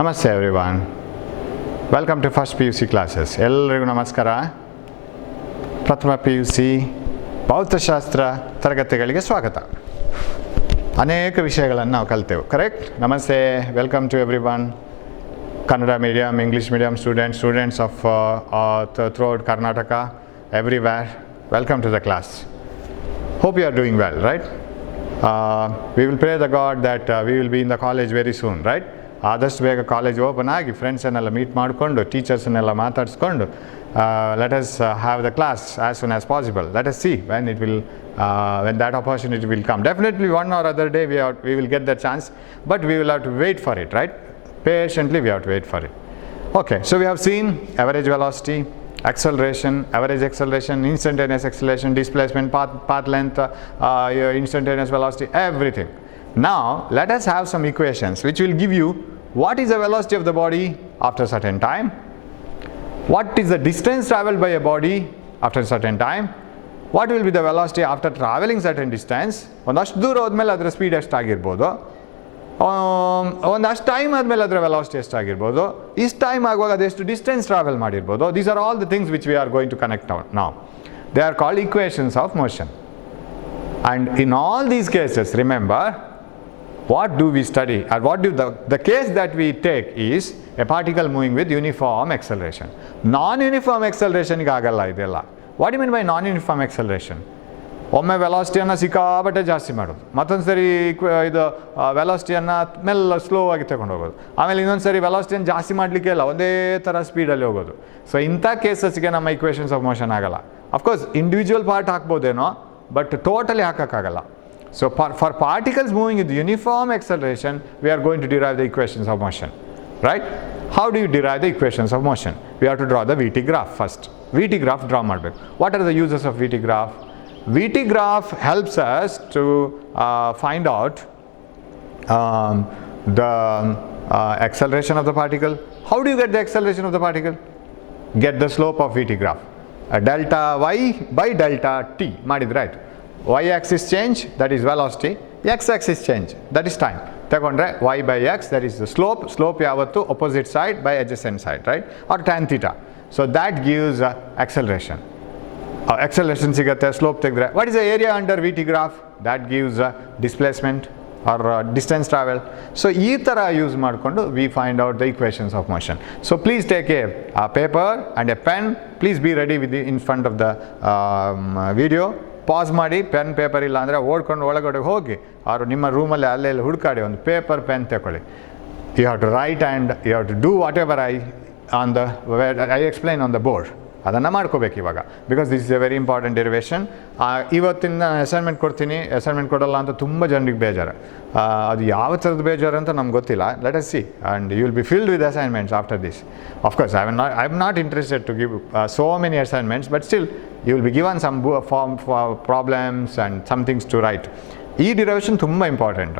ನಮಸ್ತೆ everyone, welcome to first PUC classes. ಎಲ್ಲರಿಗೂ ನಮಸ್ಕಾರ. ಪ್ರಥಮ PUC ಭೌತಶಾಸ್ತ್ರ ತರಗತಿಗಳಿಗೆ ಸ್ವಾಗತ. ಅನೇಕ ವಿಷಯಗಳನ್ನು ನಾವು ಕಲಿತೆವು, ಕರೆಕ್ಟ್? ನಮಸ್ತೆ, welcome to everyone. Kannada medium, English medium students of throughout Karnataka, everywhere, welcome to the class. Hope you are doing well, right? We will pray the God that we will be in the college very soon, right? ಆದಷ್ಟು ಬೇಗ college open ಆಗಿ ಫ್ರೆಂಡ್ಸನ್ನೆಲ್ಲ ಮೀಟ್ ಮಾಡಿಕೊಂಡು ಟೀಚರ್ಸನ್ನೆಲ್ಲ ಮಾತಾಡಿಸ್ಕೊಂಡು let us have the class as soon as possible. Let us see when that opportunity will come. Definitely one or other day we will get that chance, but we will have to wait for it, right? Patiently we have to wait for it. Okay, so we have seen average velocity, acceleration, average acceleration, instantaneous acceleration, displacement, path length, instantaneous velocity, everything. Now let us have some equations which will give you what is the velocity of the body after a certain time, what is the distance traveled by a body after a certain time, what will be the velocity after traveling certain distance, ಒಂದಷ್ಟು ದೂರ ಹೋದ್ಮೇಲೆ ಅದರ ಸ್ಪೀಡ್ ಎಷ್ಟಾಗಿರ್ಬೋದು, ಒಂದಷ್ಟು ಟೈಮ್ ಆದಮೇಲೆ ಅದರ ವೆಲಾಸಿಟಿ ಎಷ್ಟಾಗಿರ್ಬೋದು, ಇಷ್ಟು ಟೈಮ್ ಆಗುವಾಗ ಅದೆಷ್ಟು ಡಿಸ್ಟೆನ್ಸ್ ಟ್ರಾವೆಲ್ ಮಾಡಿರ್ಬೋದು. These are all the things which we are going to connect ನಾವು. They are called equations of motion. And in all these cases, remember, what do we study, or what do the case that we take is a particle moving with uniform acceleration. Non-uniform acceleration ಗೆ ಆಗಲ್ಲ ಇದೆಲ್ಲ. What do you mean by non-uniform acceleration? ಒಮ್ಮೆ ವೆಲಾಸಿಟಿಯನ್ನು ಸಿಕ್ಕಾಬಟ್ಟೆ ಜಾಸ್ತಿ ಮಾಡೋದು, ಮತ್ತೊಂದು ಸರಿ ಇದು ವೆಲಾಸಿಟಿಯನ್ನು ಮೆಲ್ಲ ಸ್ಲೋ ಆಗಿ ತಗೊಂಡು ಹೋಗೋದು, ಆಮೇಲೆ ಇನ್ನೊಂದು ಸರಿ ವೆಲಾಸಿಟಿಯನ್ನು ಜಾಸ್ತಿ ಮಾಡಲಿಕ್ಕೆ ಇಲ್ಲ, ಒಂದೇ ಥರ ಸ್ಪೀಡಲ್ಲಿ ಹೋಗೋದು. ಸೊ ಇಂಥ ಕೇಸಸ್ಗೆ ನಮ್ಮ ಇಕ್ವೇಷನ್ಸ್ ಆಫ್ ಮೋಷನ್ ಆಗಲ್ಲ. ಅಫ್ಕೋರ್ಸ್ ಇಂಡಿವಿಜುವಲ್ ಪಾರ್ಟ್ ಹಾಕ್ಬೋದೇನೋ, ಬಟ್ ಟೋಟಲಿ ಹಾಕೋಕ್ಕಾಗಲ್ಲ. So for particles moving with uniform acceleration, we are going to derive the equations of motion, right? How do you derive the equations of motion? We have to draw the VT graph first. VT graph draw ಮಾಡಬೇಕು. What are the uses of VT graph? VT graph helps us to find out the acceleration of the particle. How do you get the acceleration of the particle? Get the slope of VT graph. Delta y by delta t ಮಾಡಿದ್ರೆ ಆಯ್ತು. Y-axis change, that is velocity. X-axis change, that is time. ತಗೊಂಡ್ರೆ y by x, that is the slope ಯಾವತ್ತು opposite side by adjacent side, right? Or tan theta. So that gives acceleration. Acceleration ಸಿಗುತ್ತೆ, slope ತೆಗೆದ್ರೆ. What is the area under VT graph? That gives displacement or distance travel. So ಈ ಥರ ಯೂಸ್ ಮಾಡಿಕೊಂಡು we find out the equations of motion. So please take a paper and a pen. Please be ready in front of the video. Pass ಮಾಡಿ, pen paper ಇಲ್ಲ ಅಂದರೆ ಓಡ್ಕೊಂಡು ಒಳಗಡೆ ಹೋಗಿ ಅವರು ನಿಮ್ಮ ರೂಮಲ್ಲಿ ಅಲ್ಲೆಲ್ಲಿ ಹುಡುಕಾಡಿ ಒಂದು ಪೇಪರ್ ಪೆನ್ ತಗೊಳ್ಳಿ. You have to write and you have to do whatever I explain on the board. ಅದನ್ನು ಮಾಡ್ಕೋಬೇಕು ಇವಾಗ, because this is a very important derivation. ಇವತ್ತಿನ ಅಸೈನ್ಮೆಂಟ್ ಕೊಡ್ತೀನಿ, ಅಸೈನ್ಮೆಂಟ್ ಕೊಡೋಲ್ಲ ಅಂತ ತುಂಬ ಜನರಿಗೆ ಬೇಜಾರು. ಅದು ಯಾವ ಥರದ ಬೇಜಾರು ಅಂತ ನಮ್ಗೆ ಗೊತ್ತಿಲ್ಲ. Let us see, and you will be filled with assignments after this. Of course I am not interested to give so many assignments, but still you will be given some form for problems and some things to write. E derivation tumba important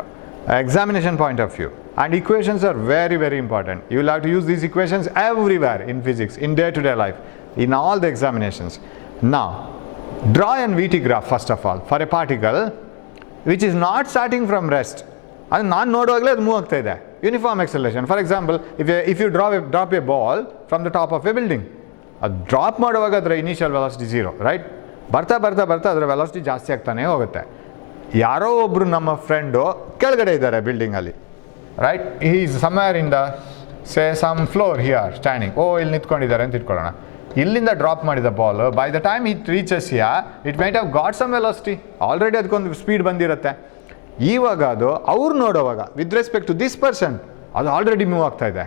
examination point of view, and equations are very very important. You will have to use these equations everywhere in physics, in day to day life, in all the examinations. Now draw an VT graph first of all for a particle which is not starting from rest. ಅದು ನಾನು ನೋಡುವಾಗಲೇ ಅದು ಮೂವ್ ಆಗ್ತಾ ಇದೆ. ಯೂನಿಫಾರ್ಮ್ ಎಕ್ಸಲೇಷನ್. For example, if you drop a ball from the top of a building, ಅದು ಡ್ರಾಪ್ ಮಾಡುವಾಗ ಅದರ ಇನಿಷಿಯಲ್ ವೆಲಾಸಿಟಿ 0, ರೈಟ್? ಬರ್ತಾ ಬರ್ತಾ ಬರ್ತಾ ಅದರ ವೆಲಾಸಿಟಿ ಜಾಸ್ತಿ ಆಗ್ತಾನೆ ಹೋಗುತ್ತೆ. ಯಾರೋ ಒಬ್ಬರು ನಮ್ಮ ಫ್ರೆಂಡು ಕೆಳಗಡೆ ಇದ್ದಾರೆ ಬಿಲ್ಡಿಂಗಲ್ಲಿ, right? He is somewhere in the some floor here standing. ಇಲ್ಲಿ ನಿಂತ್ಕೊಂಡಿದ್ದಾರೆ ಅಂತ ಇಟ್ಕೊಳ್ಳೋಣ. ಇಲ್ಲಿಂದ ಡ್ರಾಪ್ ಮಾಡಿದ ball, by the time it reaches here, it might have got some velocity. Already ಅದಕ್ಕೊಂದು ಸ್ಪೀಡ್ ಬಂದಿರುತ್ತೆ. ಇವಾಗ ಅದು ಅವ್ರು ನೋಡೋವಾಗ with respect to this person ಅದು ಆಲ್ರೆಡಿ ಮೂವ್ ಆಗ್ತಾ ಇದೆ.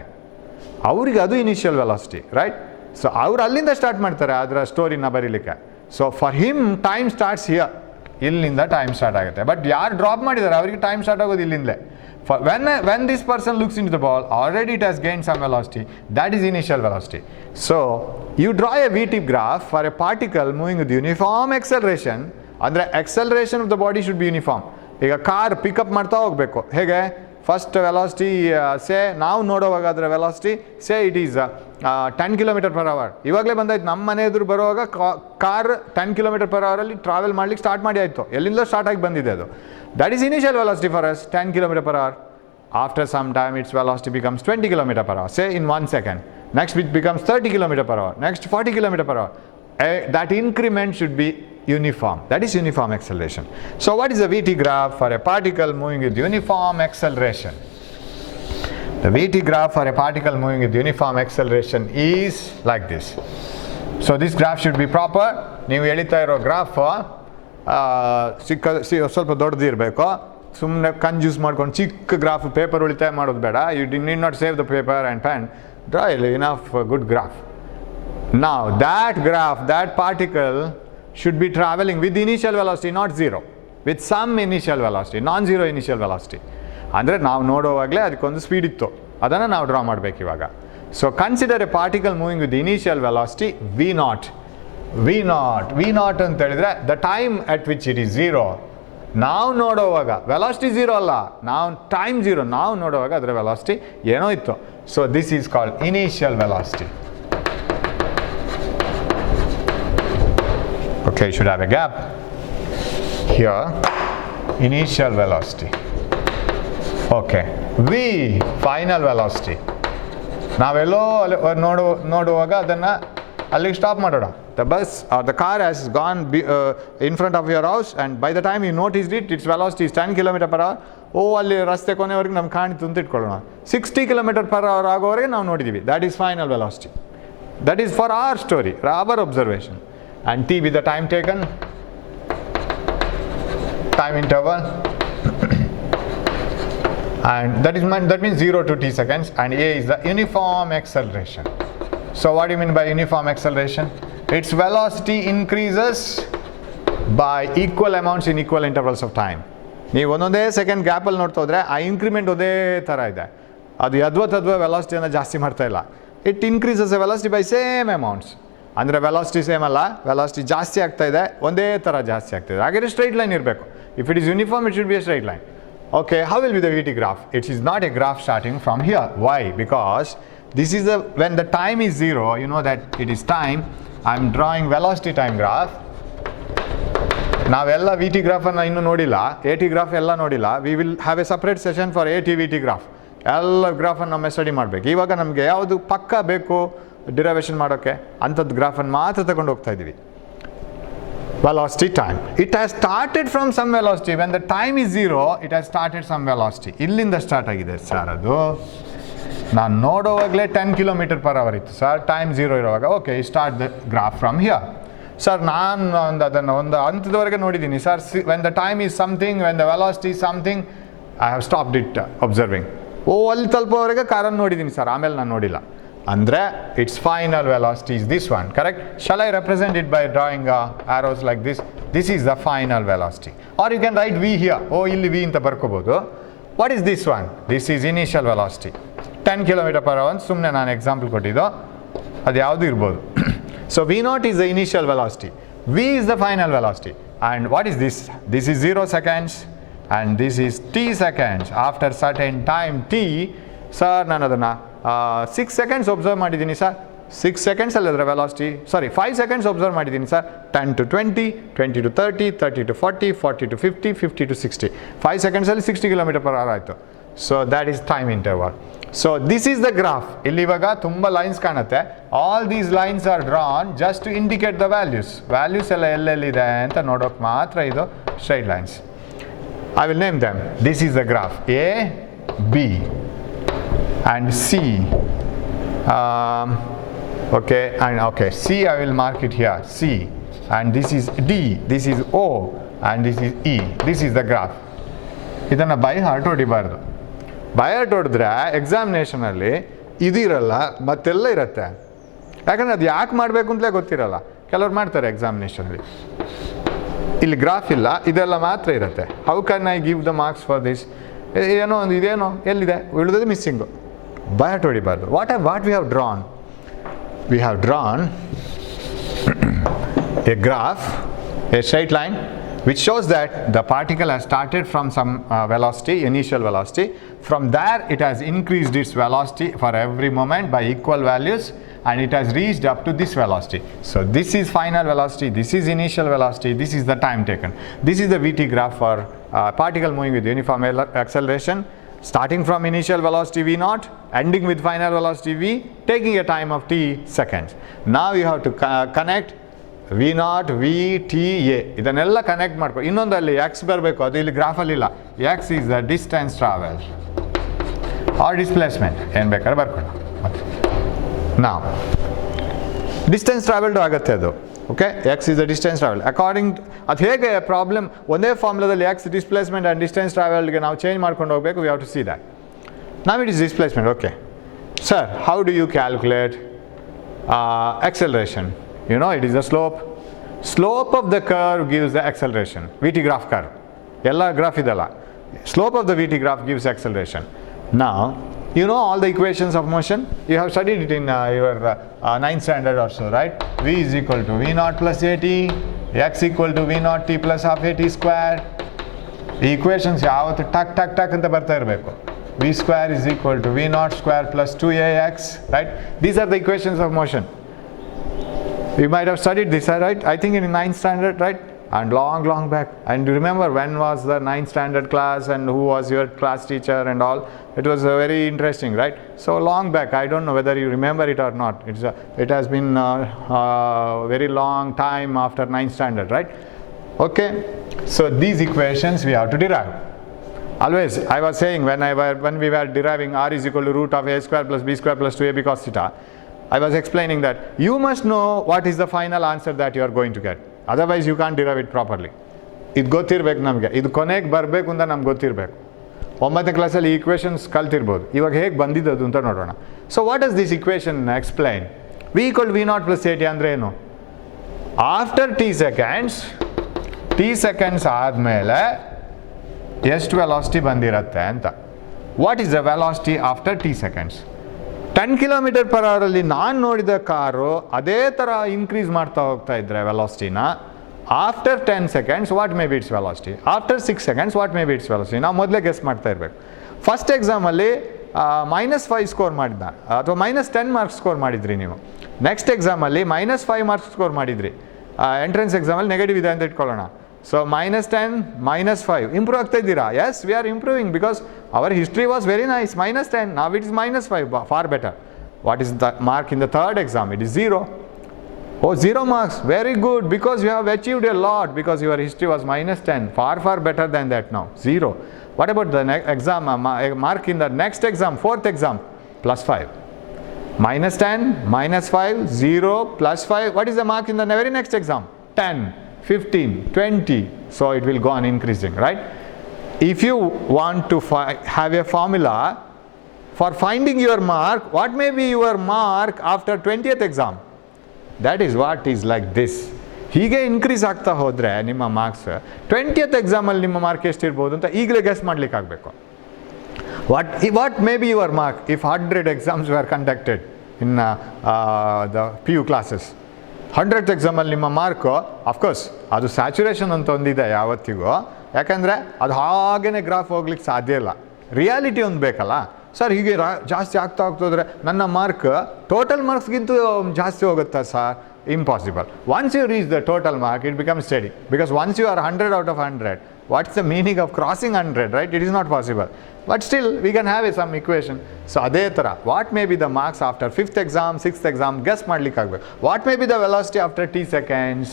ಅವ್ರಿಗೆ ಅದು ಇನಿಷಿಯಲ್ ವೆಲಾಸಿಟಿ, ರೈಟ್? ಸೊ ಅವ್ರು ಅಲ್ಲಿಂದ ಸ್ಟಾರ್ಟ್ ಮಾಡ್ತಾರೆ ಅದರ ಸ್ಟೋರಿನ ಬರೀಲಿಕ್ಕೆ. So for him time starts here, ಇಲ್ಲಿಂದ ಟೈಮ್ ಸ್ಟಾರ್ಟ್ ಆಗುತ್ತೆ. ಬಟ್ ಯಾರು ಡ್ರಾಪ್ ಮಾಡಿದ್ದಾರೆ ಅವರಿಗೆ ಟೈಮ್ ಸ್ಟಾರ್ಟ್ ಆಗೋದು ಇಲ್ಲಿಂದಲೇ. When this person looks in to the ball, already it has gain some velocity, that is initial velocity. So you draw a VT graph for a particle moving with uniform acceleration. ಅಂದರೆ acceleration of the body should be uniform. ಈಗ car pickup ಮಾಡ್ತಾ ಹೋಗಬೇಕು. ಹೇಗೆ? First velocity ಸೇ ನಾವು ನೋಡೋವಾಗ ಅದರ velocity say it is 10 km/h. ಇವಾಗಲೇ ಬಂದಾಯ್ತು, ನಮ್ಮ ಮನೆ ಎದುರು ಬರುವಾಗ ಕಾರ್ 10 km/h ಟ್ರಾವೆಲ್ ಮಾಡ್ಲಿಕ್ಕೆ ಸ್ಟಾರ್ಟ್ ಮಾಡಿ ಆಯಿತು. ಎಲ್ಲಿಂದ ಸ್ಟಾರ್ಟ್ ಆಗಿ ಬಂದಿದೆ ಅದು. That is initial velocity for us, 10 km/h. After some time, its velocity becomes 20 km per hour, say in 1 second. Next, it becomes 30 km per hour. Next, 40 km per hour. That increment should be uniform. That is uniform acceleration. So what is the VT graph for a particle moving with uniform acceleration? The VT graph for a particle moving with uniform acceleration is like this. So this graph should be proper. ನೀವು ಎಳಿತಾ ಇರೋ ಗ್ರಾಫ್ ಸ್ವಲ್ಪ ದೊಡ್ಡದಿರಬೇಕು. ಸುಮ್ಮನೆ ಕನ್ಫ್ಯೂಸ್ ಮಾಡ್ಕೊಂಡು ಚಿಕ್ಕ graph paper ಉಳಿತಾಯ ಮಾಡೋದು ಬೇಡ. You need not save the paper and pen. Draw enough good graph. Now that graph, that particle should be traveling with initial velocity, not zero, with some initial velocity, non-zero initial velocity. ಅಂದರೆ ನಾವು ನೋಡುವಾಗಲೇ ಅದಕ್ಕೊಂದು ಸ್ಪೀಡ್ ಇತ್ತು, ಅದನ್ನು ನಾವು draw ಮಾಡಬೇಕು ಇವಾಗ. So consider a particle moving with initial velocity V naught ಅಂತ ಹೇಳಿದ್ರೆ the time at which it is zero. ನಾವು ನೋಡುವಾಗ ವೆಲಾಸಿಟಿ ಝೀರೋ ಅಲ್ಲ, ನಾವು ಟೈಮ್ ಝೀರೋ, ನಾವು ನೋಡುವಾಗ ಅದರ ವೆಲಾಸಿಟಿ ಏನೋ ಇತ್ತು. So this is called initial velocity. Okay, you should have a gap here. Initial velocity. Okay, V final velocity. ನಾವೆಲ್ಲೋ ನೋಡುವಾಗ ಅದನ್ನು ಅಲ್ಲಿಗೆ ಸ್ಟಾಪ್ ಮಾಡೋಣ. The bus or the car has gone in front of your house, and by the time you noticed it, its velocity is 10 km per hour. ಅಲ್ಲಿ ರಸ್ತೆ ಕೊನೆವರೆಗೆ ನಮ್ಗೆ ಕಾಣಿತು ಅಂತ ಇಟ್ಕೊಳ್ಳೋಣ. 60 km per hour ಆಗೋವರೆಗೆ ನಾವು ನೋಡಿದ್ದೀವಿ. That is final velocity. That is for our story, our observation. And t with the time taken, time interval, and that means 0 to t seconds, and a is the uniform acceleration. So what do you mean by uniform acceleration? Its velocity increases by equal amounts in equal intervals of time. ನೀವು ಒಂದೊಂದೇ ಸೆಕೆಂಡ್ ಗ್ಯಾಪಲ್ಲಿ ನೋಡ್ತಾ ಹೋದರೆ ಆ ಇನ್ಕ್ರಿಮೆಂಟ್ ಒಂದೇ ಥರ ಇದೆ. ಅದು ಯದ್ವತದ್ವ ವೆಲಾಸಿಟಿಯನ್ನು ಜಾಸ್ತಿ ಮಾಡ್ತಾ ಇಲ್ಲ. It increases A velocity by same amounts. ಅಂದರೆ ವೆಲಾಸಿಟಿ ಸೇಮ್ ಅಲ್ಲ, ವೆಲಾಸಿಟಿ ಜಾಸ್ತಿ ಆಗ್ತಾ ಇದೆ, ಒಂದೇ ಥರ ಜಾಸ್ತಿ ಆಗ್ತಾಯಿದೆ. ಹಾಗೆ ಸ್ಟ್ರೈಟ್ ಲೈನ್ ಇರಬೇಕು. If it is uniform, it should be A straight line. Okay, how will be the VT graph? It is not a graph starting from here. Why? Because this is when the time is zero, you know that it is time. I am drawing velocity time graph. ನಾವೆಲ್ಲ V T ಗ್ರಾಫನ್ನು ಇನ್ನೂ ನೋಡಿಲ್ಲ, A T graph ಎಲ್ಲ ನೋಡಿಲ್ಲ. We will have a separate session for A T V T graph. ಎಲ್ಲ ಗ್ರಾಫನ್ನು ನಮ್ಮ ಸ್ಟಡಿ ಮಾಡಬೇಕು. ಇವಾಗ ನಮಗೆ ಯಾವುದು ಪಕ್ಕ ಬೇಕು ಡಿರೈವೇಷನ್ ಮಾಡೋಕ್ಕೆ, ಅಂಥದ್ದು ಗ್ರಾಫನ್ನು ಮಾತ್ರ ತಗೊಂಡು ಹೋಗ್ತಾ ಇದ್ದೀವಿ. Velocity time. It has started from some velocity. When the time is zero, it has started some velocity. ಇಲ್ಲಿಂದ ಸ್ಟಾರ್ಟ್ ಆಗಿದೆ ಸರ್ ಅದು. ನಾನು ನೋಡೋವಾಗಲೇ 10 km per hour ಇತ್ತು ಸರ್, ಟೈಮ್ ಝೀರೋ ಇರೋವಾಗ. Okay, start the graph from here. Sir ನಾನು ಅದನ್ನು ಒಂದು ಹಂತದವರೆಗೆ ನೋಡಿದ್ದೀನಿ sir. When the time is something, when the velocity is something, I have stopped it observing. ಅಲ್ಲಿ ತಲುಪೋವರೆಗೆ ಕಾರನ್ನು ನೋಡಿದ್ದೀನಿ ಸರ್, ಆಮೇಲೆ ನಾನು ನೋಡಿಲ್ಲ. ಅಂದರೆ its final velocity is this one, correct? Shall I represent it by drawing arrows like this? This is the final velocity. Or you can write v here. ಇಲ್ಲಿ v ಅಂತ ಬರ್ಕೋಬೋದು. What is this one? This is initial velocity. 10 km per hour. ಸುಮ್ಮನೆ ನಾನು ಎಕ್ಸಾಂಪಲ್ ಕೊಟ್ಟಿದ್ದು, ಅದು ಯಾವುದು ಇರ್ಬೋದು. So v0 is the initial velocity. V is the final velocity. And what is this? This is 0 seconds and this is t seconds. After certain time t, sir ನಾನು ಅದನ್ನು 6 seconds observe ಮಾಡಿದ್ದೀನಿ ಸರ್. 6 seconds ಅಲ್ಲಿ ಅದರ ವೆಲಾಸಿಟಿ, 5 seconds ಒಬ್ಸರ್ವ್ ಮಾಡಿದ್ದೀನಿ ಸರ್. 10 to 20, 20 to 30, 30 to 40, 40 to 50, 50 to 60. 5 seconds ಅಲ್ಲಿ 60 km per hour ಆಯಿತು. So that is time interval. So this is the graph. ಇಲ್ಲಿ ಇವಾಗ ತುಂಬ ಲೈನ್ಸ್ ಕಾಣುತ್ತೆ. All these lines are drawn just to indicate the values ಎಲ್ಲ ಎಲ್ಲೆಲ್ಲಿದೆ ಅಂತ ನೋಡೋಕೆ ಮಾತ್ರ ಇದು straight lines. I will name them. This is the graph A, B and C. C I will mark it here, C, and this is D, this is O, and this is E. This is the graph. ಇದನ್ನು by heart ಹೊಡಿಬಾರ್ದು. By heart ಹೊಡೆದ್ರೆ ಎಕ್ಸಾಮಿನೇಷನಲ್ಲಿ ಇದಿರಲ್ಲ, ಮತ್ತೆಲ್ಲ ಇರುತ್ತೆ. ಯಾಕಂದರೆ ಅದು ಯಾಕೆ ಮಾಡಬೇಕು ಅಂತಲೇ ಗೊತ್ತಿರಲ್ಲ. ಕೆಲವ್ರು ಮಾಡ್ತಾರೆ ಎಕ್ಸಾಮಿನೇಷನಲ್ಲಿ. ಇಲ್ಲಿ ಗ್ರಾಫ್ ಇಲ್ಲ, ಇದೆಲ್ಲ ಮಾತ್ರ ಇರುತ್ತೆ. How can I give the marks for this? ಏನೋ ಒಂದು ಇದೇನೋ ಎಲ್ಲಿದೆ, ಉಳಿದದ್ದು ಮಿಸ್ಸಿಂಗು. By heart ಹೊಡಿಬಾರ್ದು. What we have drawn? We have drawn a graph, a straight line, which shows that the particle has started from some velocity, initial velocity. From there, it has increased its velocity for every moment by equal values, and it has reached up to this velocity. So this is final velocity, this is initial velocity, this is the time taken. This is the VT graph for particle moving with uniform acceleration. Starting from initial velocity v naught, ending with final velocity v, taking a time of t seconds. Now you have to connect v naught, v, t, a. ಇದನ್ನೆಲ್ಲ ಕನೆಕ್ಟ್ ಮಾಡ್ಕೊ. ಇನ್ನೊಂದಲ್ಲಿ x ಬರಬೇಕು, ಅದು ಇಲ್ಲಿ ಗ್ರಾಫಲ್ಲಿ ಇಲ್ಲ. x is the distance travel or displacement, ಏನು ಬೇಕಾದ್ರೆ ಬರ್ಕೊಂಡು. Now, distance traveled ಆಗುತ್ತೆ ಅದು. Okay, x is the distance traveled. According to, ಅದು ಹೇಗೆ ಪ್ರಾಬ್ಲಮ್ ಒಂದೇ ಫಾರ್ಮುಲಾದಲ್ಲಿ x displacement and distance traveledಗೆ ನಾವು ಚೇಂಜ್ ಮಾಡ್ಕೊಂಡು ಹೋಗಬೇಕು. We have to see that. Now it is displacement. Okay, sir, how do you calculate acceleration? You know, it is the slope. Slope of the curve gives the acceleration. VT graph curve. ಎಲ್ಲ ಗ್ರಾಫ್ ಇದಲ್ಲ. Slope of the VT graph gives acceleration. Now, you know all the equations of motion? You have studied it in your 9th standard or so, right? V is equal to V naught plus AT, x equal to V naught t plus half AT square. ಈ equations ಯಾವತ್ತು ಟಕ್ ಟಕ್ ಟಕ್ ಅಂತ ಬರ್ತಾ ಇರಬೇಕು. V square is equal to V naught square plus 2AX, right? These are the equations of motion. You might have studied this, right? I think in 9th standard, right? And long back. And remember when was the 9th standard class and who was your class teacher and all? It was very interesting, right? So long back, I don't know whether you remember it or not. It has been very long time after 9th standard, right? Okay, so these equations we have to derive. Always, I was saying when we were deriving r is equal to root of a square plus b square plus 2ab cos theta, I was explaining that you must know what is the final answer that you are going to get. Otherwise you can't derive it properly. ಇದು ಗೊತ್ತಿರಬೇಕು ನಮಗೆ, ಇದು ಕೊನೆಗೆ ಬರಬೇಕು ಅಂತ ನಮ್ಗೆ ಗೊತ್ತಿರಬೇಕು. 9ನೇ ಕ್ಲಾಸಲ್ಲಿ ಈ ಈಕ್ವೇಷನ್ಸ್ ಕಲ್ತಿರ್ಬೋದು, ಇವಾಗ ಹೇಗೆ ಬಂದಿದ್ದದು ಅಂತ ನೋಡೋಣ. So what does this equation explain? V equal V naught plus AT ಅಂದರೆ ಏನು? ಆಫ್ಟರ್ ಟಿ ಸೆಕೆಂಡ್ಸ್ ಆದಮೇಲೆ ಎಷ್ಟು ವೆಲಾಸಿಟಿ ಬಂದಿರುತ್ತೆ ಅಂತ. What is the velocity after T seconds? 10 km/h ಅಲ್ಲಿ ನಾನು ನೋಡಿದ ಕಾರು ಅದೇ ಥರ ಇನ್ಕ್ರೀಸ್ ಮಾಡ್ತಾ ಹೋಗ್ತಾ ಇದ್ದರೆ ವೆಲಾಸಿಟಿನ, after 10 seconds what may be its velocity, after 6 seconds what may be its velocity. ನಾವು ಮೊದಲೇ ಗೆಸ್ ಮಾಡ್ತಾ ಇರಬೇಕು. ಫಸ್ಟ್ ಎಕ್ಸಾಮಲ್ಲಿ -5 ಸ್ಕೋರ್ ಮಾಡಿದ್ದ ಅಥವಾ -10 ಮಾರ್ಕ್ಸ್ ಸ್ಕೋರ್ ಮಾಡಿದ್ರಿ ನೀವು. ನೆಕ್ಸ್ಟ್ ಎಕ್ಸಾಮಲ್ಲಿ -5 ಮಾರ್ಕ್ಸ್ ಸ್ಕೋರ್ ಮಾಡಿದ್ರಿ. ಎಂಟ್ರೆನ್ಸ್ ಎಕ್ಸಾಮಲ್ಲಿ ನೆಗೆಟಿವ್ ಇದೆ ಅಂತ ಇಟ್ಕೊಳ್ಳೋಣ. ಸೊ -10 -5 ಇಂಪ್ರೂವ್ ಆಗ್ತಾ ಇದ್ದೀರಾ? Yes, we are improving because our history was very nice. -10, now it is -5, far better. What is the mark in the third exam? It is 0. Oh, 0 marks, very good, because you have achieved a lot, because your history was -10, far better than that now, 0. What about the next exam, mark in the next exam, fourth exam? +5. -10, -5, 0, +5. What is the mark in the very next exam? 10, 15, 20. So it will go on increasing, right? If you want to have a formula for finding your mark, what may be your mark after 20th exam? That is what is like this. ಹೀಗೆ ಇನ್ಕ್ರೀಸ್ ಆಗ್ತಾ ಹೋದರೆ ನಿಮ್ಮ marks 20th ಎಕ್ಸಾಮಲ್ಲಿ ನಿಮ್ಮ ಮಾರ್ಕ್ ಎಷ್ಟಿರ್ಬೋದು ಅಂತ ಈಗಲೇ ಗೆಸ್ ಮಾಡ್ಲಿಕ್ಕೆ ಆಗಬೇಕು. What may be your mark if 100 exams var conducted in the PU classes? 100th ಎಕ್ಸಾಮಲ್ಲಿ ನಿಮ್ಮ ಮಾರ್ಕು, ಅಫ್ಕೋರ್ಸ್ ಅದು ಸ್ಯಾಚುರೇಷನ್ ಅಂತ ಒಂದಿದೆ ಯಾವತ್ತಿಗೂ, ಯಾಕಂದರೆ ಅದು ಹಾಗೇ ಗ್ರಾಫ್ ಹೋಗ್ಲಿಕ್ಕೆ ಸಾಧ್ಯ ಇಲ್ಲ. ರಿಯಾಲಿಟಿ ಒಂದು ಬೇಕಲ್ಲ. ಸರ್ ಹೀಗೆ ಜಾಸ್ತಿ ಆಗ್ತಾ ಹೋಗ್ತೋದ್ರೆ ನನ್ನ ಮಾರ್ಕ್ ಟೋಟಲ್ ಮಾರ್ಕ್ಸ್ಗಿಂತೂ ಜಾಸ್ತಿ ಹೋಗುತ್ತಾ sir? Impossible. Once you reach the total mark, it becomes steady. Because once you are 100 out of 100, what's the meaning of crossing 100, right? It is not possible. But still, we can have some equation. So, ಅದೇ ಥರ what may be the marks after 5th exam, 6th exam, guess ಮಾಡ್ಲಿಕ್ಕೆ ಆಗಬೇಕು. What may be the velocity after t seconds?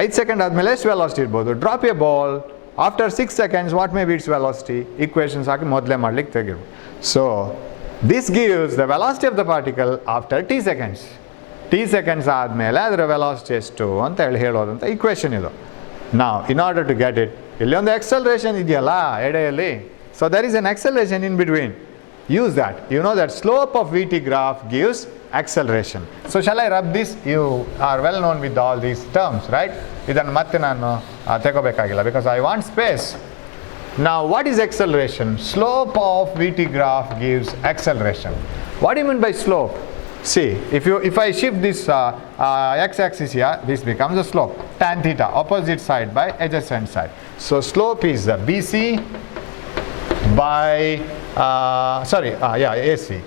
5 seconds ಆದಮೇಲೆ ಎಷ್ಟು ವೆಲಾಸಿಟಿ ಇರ್ಬೋದು? Drop a ball. After 6 seconds, what may be its velocity? Equations ಹಾಕಿ ಮೊದಲೇ ಮಾಡ್ಲಿಕ್ಕೆ ತೆಗಿರ್ಬೋದು. So, this gives the velocity of the particle after t seconds. t seconds ಆದಮೇಲೆ ಅದರ ವೆಲಾಸಿಟಿ ಎಷ್ಟು ಅಂತ ಹೇಳೋದಂತ ಇಕ್ವೇಷನ್ ಇದು. ನಾವು in order to get it, ಇಲ್ಲಿ ಒಂದು ಎಕ್ಸಲರೇಷನ್ ಇದೆಯಲ್ಲ ಎಡೆಯಲ್ಲಿ, so there is an acceleration in between. Use that. You know that slope of VT graph gives acceleration. So shall I rub this? You are well known with all these terms, right? ಇದನ್ನು ಮತ್ತೆ ನಾನು ತೆಗೋಬೇಕಾಗಿಲ್ಲ because I want space. Now what is acceleration? Slope of VT graph gives acceleration. What do you mean by slope? See, if I shift this x-axis here, this becomes a slope. Tan theta, opposite side by adjacent side. So slope is the BC by AC.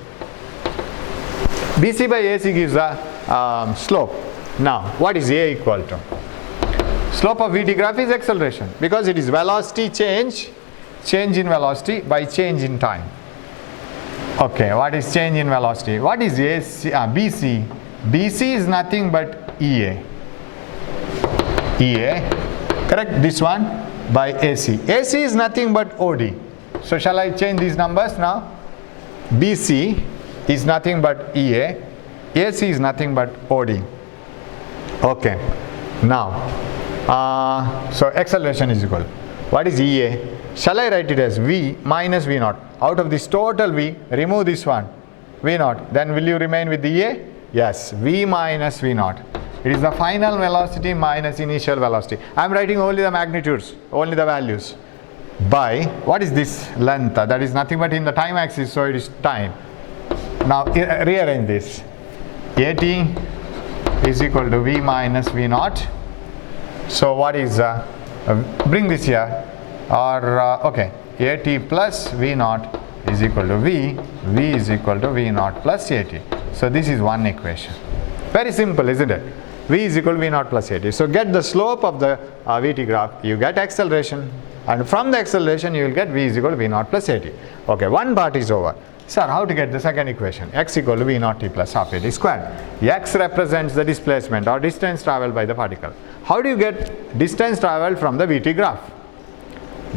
BC by AC gives the slope. Now, what is A equal to? Slope of VT graph is acceleration because it is velocity change. change in velocity by change in time. Okay, what is change in velocity? What is BC? BC is nothing but EA. EA, correct? This one by AC. AC is nothing but OD. So shall I change these numbers now? BC is nothing but EA. AC is nothing but OD. Okay. Now, so acceleration is equal. What is EA? Shall I write it as V minus V naught? Out of this total V, remove this one, V naught. Then will you remain with the EA? Yes, V minus V naught. It is the final velocity minus initial velocity. I am writing only the magnitudes, only the values. By, what is this length? That is nothing but in the time axis, so it is time. Now rearrange this. AT is equal to V minus V naught. So what is, bring this here, or okay, AT plus V naught is equal to V, V is equal to V naught plus AT. So this is one equation. Very simple, isn't it? V is equal to V naught plus AT. So get the slope of the VT graph, you get acceleration, and from the acceleration you will get V is equal to V naught plus AT. Okay, one part is over. Sir, how to get the second equation? X equal to V naught T plus half AT squared. X represents the displacement or distance traveled by the particle. How do you get distance traveled from the VT graph?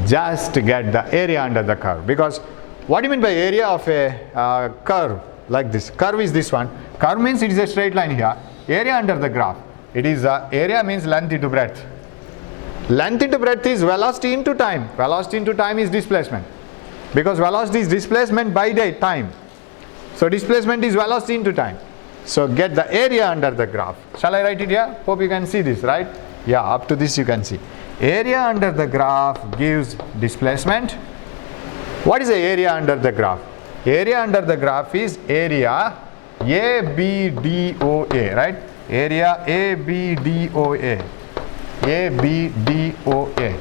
Just get the area under the curve. Because what do you mean by area of a curve like this? Curve is this one. Curve means it is a straight line here. Area under the graph. It is area means length into breadth. Length into breadth is velocity into time. Velocity into time is displacement. Because velocity is displacement by the time. So displacement is velocity into time. So get the area under the graph. Shall I write it here? Hope you can see this, right? Yeah, up to this you can see. Area under the graph gives displacement. What is the area under the graph? Area under the graph is area ABDOA, right? Area ABDOA. ABDOA.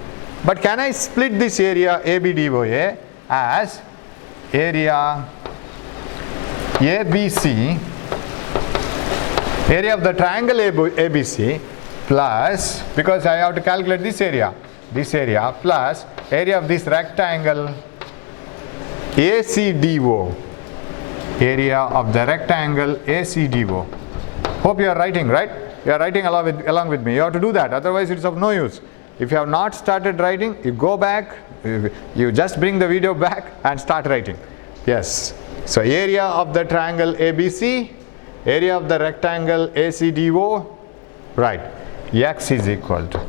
But can I split this area ABDOA as area ABC, area of the triangle ABC plus, because I have to calculate this area plus area of this rectangle ACDO, area of the rectangle ACDO. Hope you are writing, right? You are writing along with me. You have to do that, otherwise it's of no use. If you have not started writing, you go back, you just bring the video back and start writing. Yes. So area of the triangle ABC, area of the rectangle ACDO, right. X is equal to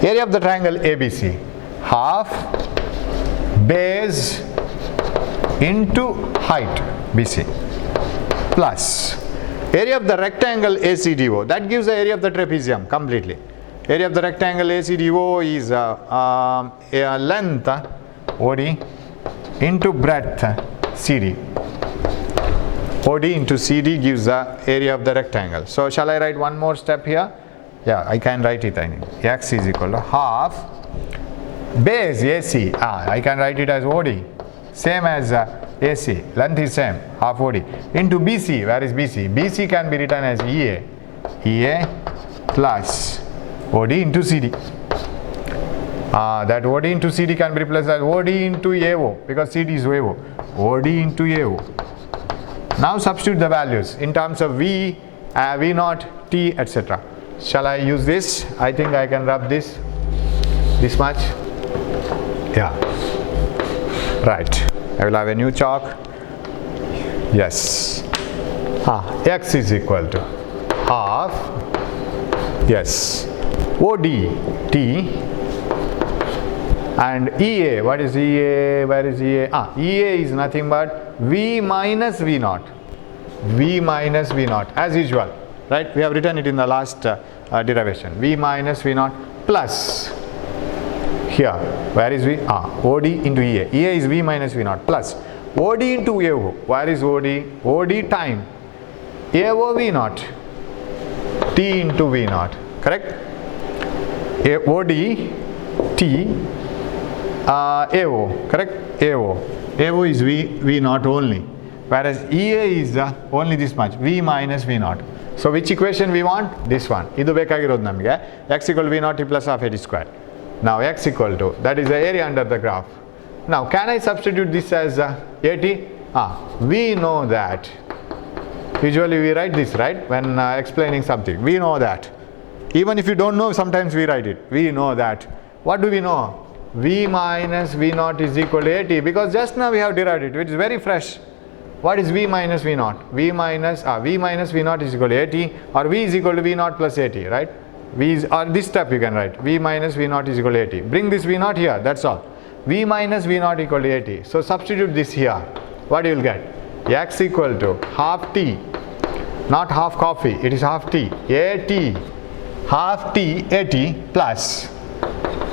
area of the triangle ABC, half base into height BC, plus area of the rectangle ACDO. That gives the area of the trapezium completely. Area of the rectangle ACDO is a length OD into breadth CD. OD into CD gives the area of the rectangle. So shall I write one more step here? Yeah, I can write it. I think X is equal to half base AC. I can write it as OD, same as AC. Length is same, half OD into BC. Where is BC? BC can be written as EA. EA plus OD into CD. That OD into CD can be replaced as OD into AO because CD is AO. OD into AO. Now substitute the values in terms of V, V naught, T, etc. Shall I use this? I think I can rub this much. Yeah. Right. I will have a new chalk. Yes. X is equal to half. Yes. OD T and EA. What is EA? Where is EA? EA is nothing but V minus V naught. V minus V naught as usual, right? We have written it in the last derivation. V minus V naught plus here. Where is V? OD into EA. EA is V minus V naught plus OD into AO. Where is OD? OD time AO V naught T into V naught. Correct? OD T AO. Correct? AO. AO is V naught only. Whereas EA is only this much, V minus V naught. So which equation we want? This one. Idu bekagirodu namage. X equal to V naught T plus half AT squared. Now X equal to, that is the area under the graph. Now can I substitute this as AT? We know that. Usually we write this, right, when explaining something. We know that. Even if you don't know, sometimes we write it. We know that. What do we know? V minus V naught is equal to AT, because just now we have derived it, which is very fresh. What is V minus V naught? V minus V naught is equal to AT, or V is equal to V naught plus AT, right? Or this step you can write. V minus V naught is equal to AT. Bring this V naught here, that's all. V minus V naught equal to AT. So substitute this here. What you will get? X equal to half T, not half coffee, it is half T, AT, half T AT plus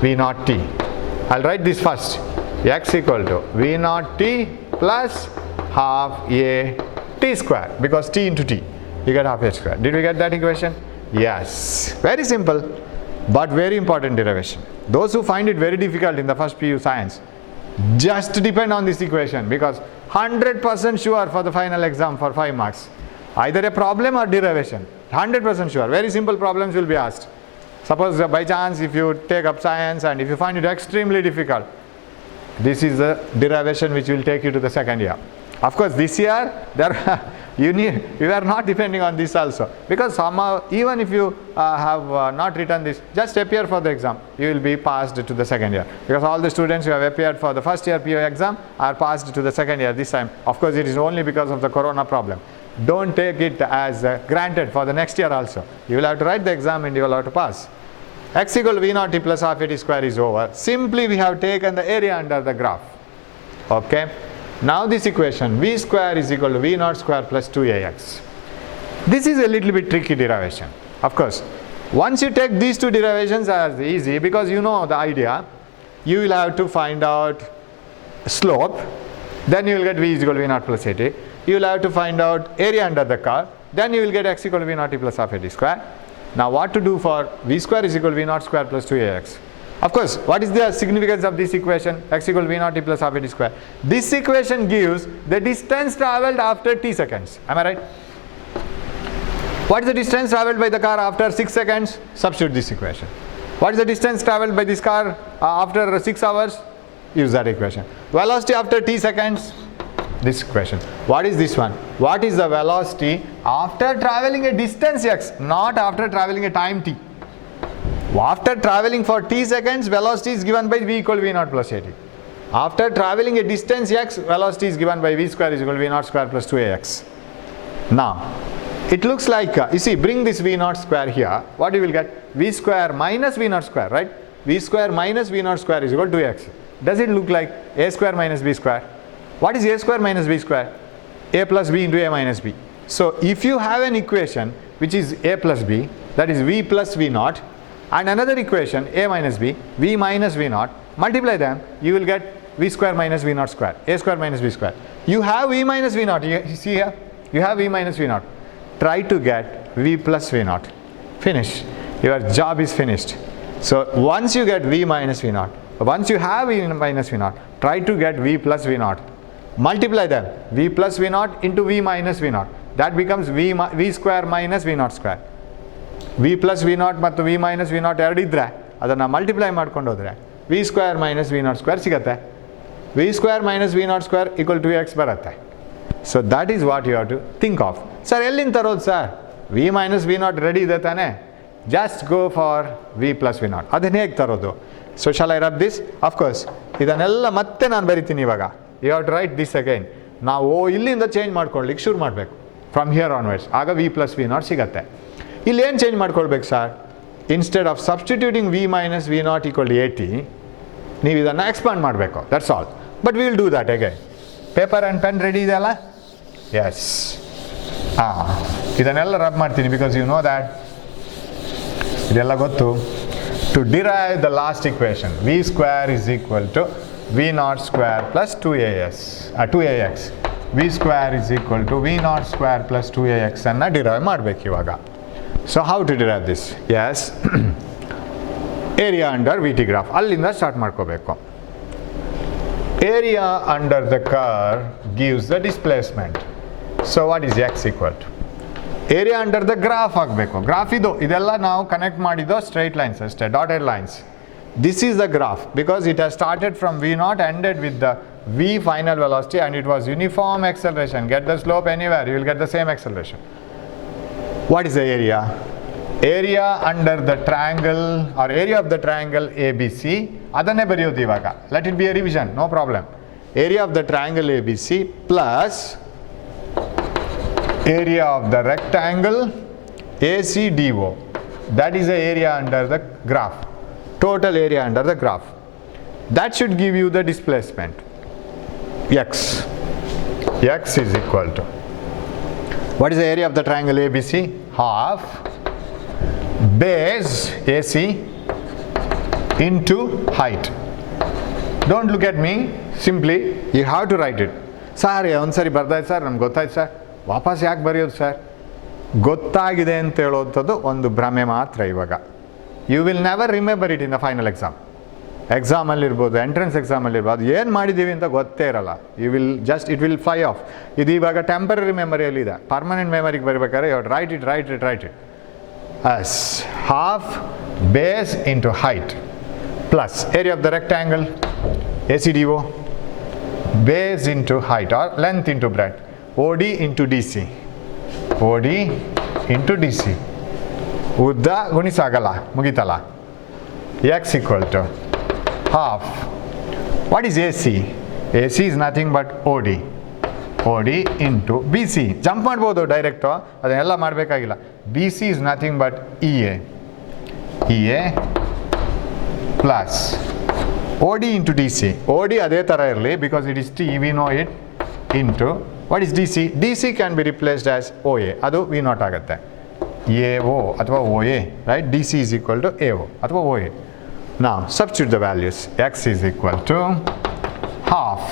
V naught T. I'll write this first. X equal to V naught T plus half A T square, because T into T, you get half A square. Did we get that equation? Yes. Very simple, but very important derivation. Those who find it very difficult in the first PU science, just depend on this equation, because 100% sure for the final exam for 5 marks. Either a problem or derivation. 100% sure. Very simple problems will be asked. Suppose by chance if you take up science and if you find it extremely difficult, this is the derivation which will take you to the second year. Of course, this year you are not depending on this also, because somehow even if you have not written this, just appear for the exam, you will be passed to the second year, because all the students who have appeared for the first year PU exam are passed to the second year this time. Of course, it is only because of the corona problem. Don't take it as granted for the next year also. You will have to write the exam and you will have to pass. X equal to V naught T plus half AT square is over. Simply we have taken the area under the graph. Okay. Now this equation, V square is equal to V naught square plus 2AX. This is a little bit tricky derivation. Of course, once you take these two derivations as easy, because you know the idea, you will have to find out slope, then you will get V is equal to V naught plus AT. You will have to find out area under the curve, then you will get X equal to V naught T plus half AT square. Now what to do for V square is equal to V naught square plus 2AX? Of course, what is the significance of this equation? X equal to V naught T plus half AT square. This equation gives the distance travelled after T seconds. Am I right? What is the distance travelled by the car after 6 seconds? Substitute this equation. What is the distance travelled by this car after 6 hours? Use that equation. Velocity after T seconds? This equation. What is this one? What is the velocity after travelling a distance x, not after travelling a time t? After travelling for t seconds, velocity is given by v equal to v naught plus at. After travelling a distance x, velocity is given by v square is equal to v naught square plus 2ax. Now, it looks like, you see, bring this v naught square here, what you will get? V square minus v naught square, right? V square minus v naught square is equal to 2x. Does it look like a square minus b square? What is a square minus b square? A plus b into a minus b. So if you have an equation which is a plus b, that is v plus v naught, and another equation a minus b, v minus v naught, multiply them, you will get v square minus v naught square, a square minus b square. You have v minus v naught, you see here, you have v minus v naught. Try to get v plus v naught. Finish. Your job is finished. So once you get v minus v naught, once you have v minus v naught, try to get v plus v naught. Multiply them, v plus v naught into v minus v naught. That becomes v square minus v naught square. v plus v naught ಮತ್ತು v minus v naught ಎರಡು ಇದ್ರೆ ಅದನ್ನು ಮಲ್ಟಿಪ್ಲೈ ಮಾಡ್ಕೊಂಡು ಹೋದರೆ v square minus v naught square ಸಿಗುತ್ತೆ. v square minus v naught square equal to x ಬರುತ್ತೆ. So that is what you have to think of. Sir ಎಲ್ಲಿಂದ ತರೋದು sir? v minus v naught ready ಇದೆ ತಾನೆ? Just go for v plus v naught. ಅದನ್ನು ಹೇಗೆ ತರೋದು? So shall I rub this? Of course. ಇದನ್ನೆಲ್ಲ ಮತ್ತೆ ನಾನು ಬರಿತೀನಿ ಇವಾಗ. You have to write this again. ನಾವು ಇಲ್ಲಿಂದ ಚೇಂಜ್ ಮಾಡ್ಕೊಳ್ಳಿಕ್ಕೆ ಶುರು ಮಾಡಬೇಕು. From here onwards. ಆಗ v plus v naught ಸಿಗುತ್ತೆ. ಇಲ್ಲಿ ಏನು ಚೇಂಜ್ ಮಾಡ್ಕೊಳ್ಬೇಕು sir? Instead of substituting v minus v naught equal to 80, ನೀವು ಇದನ್ನು ಎಕ್ಸ್ಪಾಂಡ್ ಮಾಡಬೇಕು. That's all. But we will do that again. Paper and pen ready ಇದೆಯಲ್ಲ? Yes. ಇದನ್ನೆಲ್ಲ ರಬ್ ಮಾಡ್ತೀನಿ because you know that. ಇದೆಲ್ಲ ಗೊತ್ತು. To derive the last equation, v square is equal to v naught square plus 2ax. v square is equal to v naught square plus 2ax ಅನ್ನು ಡಿರೈವ್ ಮಾಡಬೇಕು ಇವಾಗ. So how to derive this? Yes. Area under VT graph. ಅಲ್ಲಿಂದ ಸ್ಟಾರ್ಟ್ ಮಾಡ್ಕೋಬೇಕು. Area under the curve gives the displacement. So what is x equal to? Area under the graph ಆಗಬೇಕು. ಗ್ರಾಫ್ ಇದೆಲ್ಲ ನಾವು ಕನೆಕ್ಟ್ ಮಾಡಿದ್ದು straight lines ಅಷ್ಟೇ, dotted lines. This is the graph because it has started from V naught, ended with the V final velocity, and it was uniform acceleration. Get the slope anywhere, you will get the same acceleration. What is the area? Area under the triangle or area of the triangle ABC. Adanne bariyodhu ivaga. Let it be a revision, no problem. Area of the triangle ABC plus area of the rectangle ACDO. That is the area under the graph. Total area under the graph. That should give you the displacement. X. X is equal to. What is the area of the triangle ABC? Half base AC into height. Don't look at me. Simply, you have to write it. Sir, ಒಂದ್ಸರಿ ಬರ್ದಾಯ್ತು ಸರ್, ನಮ್ಗೆ ಗೊತ್ತಾಯ್ತು ಸರ್, ವಾಪಸ್ ಯಾಕೆ ಬರೆಯೋದು ಸರ್? ಗೊತ್ತಾಗಿದೆ ಅಂತ ಹೇಳೋಂಥದ್ದು ಒಂದು ಭ್ರಮೆ ಮಾತ್ರ ಇವಾಗ. You will never remember it in the final exam. ಎಕ್ಸಾಮಲ್ಲಿರ್ಬೋದು, ಎಂಟ್ರೆನ್ಸ್ ಎಕ್ಸಾಮಲ್ಲಿರ್ಬೋದು, ಏನು ಮಾಡಿದ್ದೀವಿ ಅಂತ ಗೊತ್ತೇ ಇರಲ್ಲ. You will just it will fly off. ಇದು ಇವಾಗ ಟೆಂಪರರಿ ಮೆಮರಿಯಲ್ಲಿದೆ. ಪರ್ಮನೆಂಟ್ ಮೆಮರಿಗೆ ಬರಬೇಕಾದ್ರೆ you write it as half base into height plus area of the rectangle ACDO, base into height or length into breadth, OD into DC. OD into DC. ಉದ್ದ ಗುಣಿಸಾಗಲ್ಲ, ಮುಗಿತಲ್ಲ. X equal to half. What is AC? AC is nothing but OD. OD into BC. Jump ಮಾಡ್ಬೋದು ಡೈರೆಕ್ಟು, ಅದನ್ನೆಲ್ಲ ಮಾಡಬೇಕಾಗಿಲ್ಲ. BC is nothing but EA. EA plus OD into DC. OD ಅದೇ ಥರ ಇರಲಿ because it is T, we know it, into what is DC? DC can be replaced as OA. ಅದು V naught ಆಗುತ್ತೆ. AO ಅಥವಾ OA, right? DC is equal to AO ಅಥವಾ OA. Now substitute the values. X is equal to half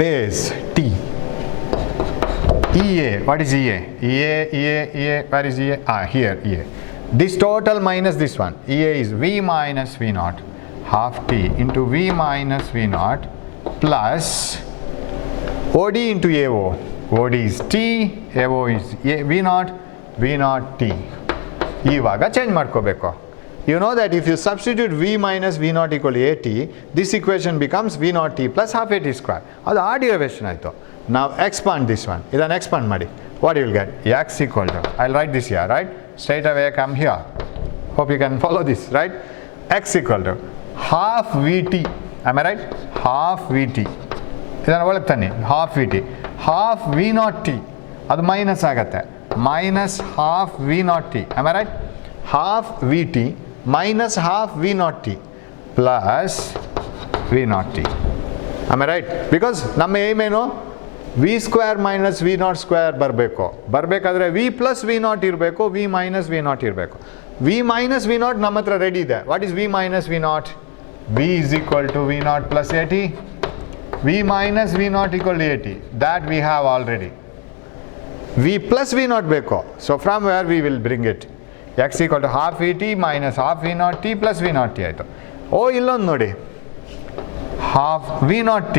base T. EA, what is EA? EA, where is EA? Here, EA. This total minus this one. EA is V minus V naught, half T into V minus V naught plus OD into AO. OD is T, AO is V naught T. ಇವಾಗ ಚೇಂಜ್ ಮಾಡ್ಕೋಬೇಕು. You know that if you substitute V minus V naught equal to AT, this equation becomes V naught T plus half AT square. ಅದು ಆ derivation ಆಯಿತು. Now expand this one. ಇದನ್ನು expand ಮಾಡಿ. What you will get? X equal to, I'll write this here, right? Straight away come here. Hope you can follow this, right? X equal to half VT. Am I right? Half VT. ಇದನ್ನು ಒಳಗೆ ತನ್ನಿ. Half VT. Half V naught T. ಅದು ಮೈನಸ್ ಆಗುತ್ತೆ. Minus half V naught T. Am I right? Half VT minus half V naught T plus V naught T. Am I right? Because ನಮ್ಮ aim ಏನು? V square minus V naught square ಬರಬೇಕಾದ್ರೆ V plus V naught ಇರಬೇಕು, V minus V naught ಇರಬೇಕು. V minus V naught ನಮ್ಮ ಹತ್ರ ರೆಡಿ ಇದೆ. What is V minus V naught? V is equal to V naught plus AT. V minus V naught equal to AT. That we have already. V plus V naught ಬೇಕು. So from where we will bring it? X equal to half VT minus half V naught T plus V naught T ಆಯಿತು. ಇಲ್ಲೊಂದು ನೋಡಿ, half V naught T.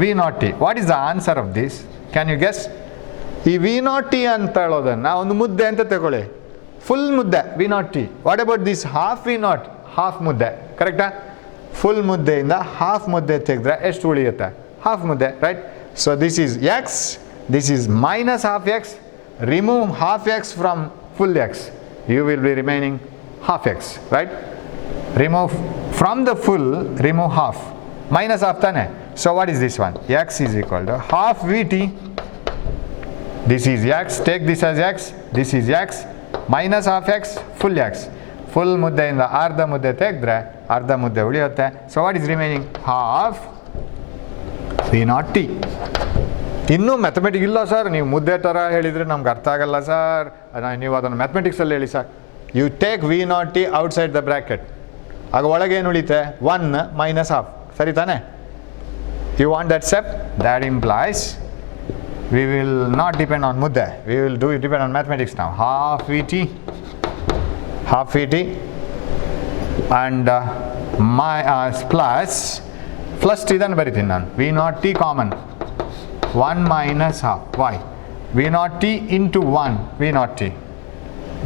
V naught T. What is the answer of this? Can you guess? ಈ V naught T ಅಂತ ಹೇಳೋದನ್ನು ಒಂದು ಮುದ್ದೆ ಅಂತ ತಗೊಳ್ಳಿ, ಫುಲ್ ಮುದ್ದೆ V naught T. What about this half V naught? Half ಮುದ್ದೆ, ಕರೆಕ್ಟಾ? ಫುಲ್ ಮುದ್ದೆಯಿಂದ ಹಾಫ್ ಮುದ್ದೆ ತೆಗೆದ್ರೆ ಎಷ್ಟು ಉಳಿಯುತ್ತೆ? ಹಾಫ್ ಮುದ್ದೆ, right? So this is X, this is minus half X. Remove half X from full X. You will be remaining half X, right? Remove from the full, remove half. Minus half tane. So what is this one? X is equal to half VT. This is X. Take this as X. This is X. Minus half X, full X. Full ಮುದ್ದೆಯಿಂದ ಅರ್ಧ ಮುದ್ದೆ ತೆಗೆದ್ರೆ ಅರ್ಧ ಮುದ್ದೆ ಉಳಿಯುತ್ತೆ. So what is remaining? Half V naught T. ಇನ್ನೂ ಮ್ಯಾಥಮೆಟಿಕ್ ಇಲ್ಲ ಸರ್, ನೀವು ಮುದ್ದೆ ಥರ ಹೇಳಿದರೆ ನಮ್ಗೆ ಅರ್ಥ ಆಗಲ್ಲ ಸರ್, ನೀವು ಅದನ್ನು ಮ್ಯಾಥಮೆಟಿಕ್ಸಲ್ಲಿ ಹೇಳಿ sir. You take V naught T outside the bracket, ಆಗ ಒಳಗೆ ಏನು ಉಳಿತೆ? 1 minus half, ಸರಿ ತಾನೆ? You want that step? That implies we will not depend on mudde, we will depend on mathematics now. Half VT and plus ಇದನ್ನು ಬರಿತೀನಿ ನಾನು. V naught T common, 1 minus half. Why? V naught T into 1 V naught T.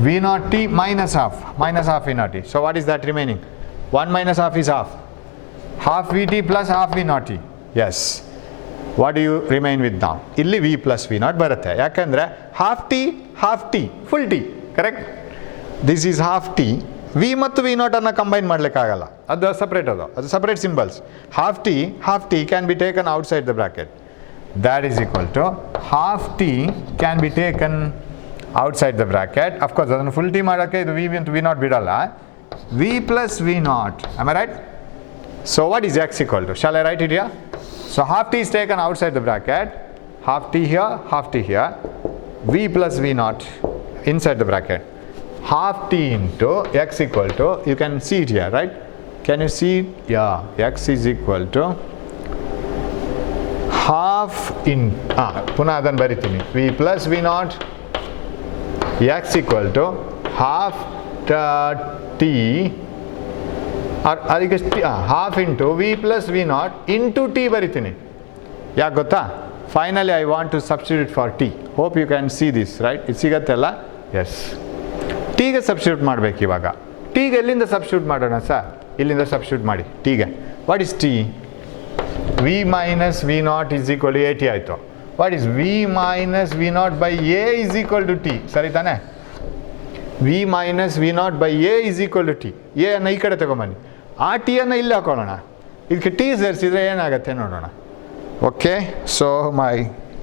V naught T minus half V naught T. So what is that remaining? 1 minus half is half. Half Vt plus half V naught T. Yes. What do you remain with now? ಇಲ್ಲಿ V plus V naught ಬರುತ್ತೆ. ಯಾಕಂದರೆ half T, full T. Correct? This is half T. V ಮತ್ತು V naught ಅನ್ನು ಕಂಬೈನ್ ಮಾಡಲಿಕ್ಕಾಗಲ್ಲ. ಅದು ಸಪ್ರೇಟ್ ಅದು separate symbols. half T can be taken outside the bracket. That is equal to half T can be taken outside the bracket. Of course, ಅದನ್ನು full T ಮಾಡೋಕ್ಕೆ ಇದು V ಮತ್ತು V naught ಬಿಡಲ್ಲ. V plus V naught. Am I right? So what is x equal to? Shall I write it here? So half T is taken outside the bracket. Half T here. V plus V naught inside the bracket. Half T into x equal to, you can see it here, right? Can you see it? Yeah, x is equal to half in, ಪುನಃ ಅದನ್ನು ಬರಿತೀನಿ. V plus V naught, x equal to half T, ಅದಕ್ಕೆ half into V plus V naught into T ಬರಿತೀನಿ. ಯಾಕೆ ಗೊತ್ತಾ? Finally I want to substitute for T. Hope you can see this, right? ಇದು ಸಿಗತ್ತಲ್ಲ? Yes. Tಗೆ ಸಬ್ಸ್ಟಿಟ್ಯೂಟ್ ಮಾಡಬೇಕು ಇವಾಗ. Tಗೆ ಎಲ್ಲಿಂದ ಸಬ್ಸ್ಟಿಟ್ಯೂಟ್ ಮಾಡೋಣ ಸರ್? ಇಲ್ಲಿಂದ ಸಬ್ಸ್ಟಿಟ್ಯೂಟ್ ಮಾಡಿ Tಗೆ. What is T? V minus V naught is equal to AT ಆಯಿತು. What is V minus V naught by A is equal to T? ಸರಿ ತಾನೆ? V minus V naught by A is equal to T. A ಅನ್ನು ಈ ಕಡೆ ತಗೊಂಬನ್ನಿ. ಆ T ಅನ್ನು ಇಲ್ಲಿ ಹಾಕೊಳ್ಳೋಣ. ಇದಕ್ಕೆ T ಸೇರಿಸಿದ್ರೆ ಏನಾಗುತ್ತೆ ನೋಡೋಣ. Okay, so my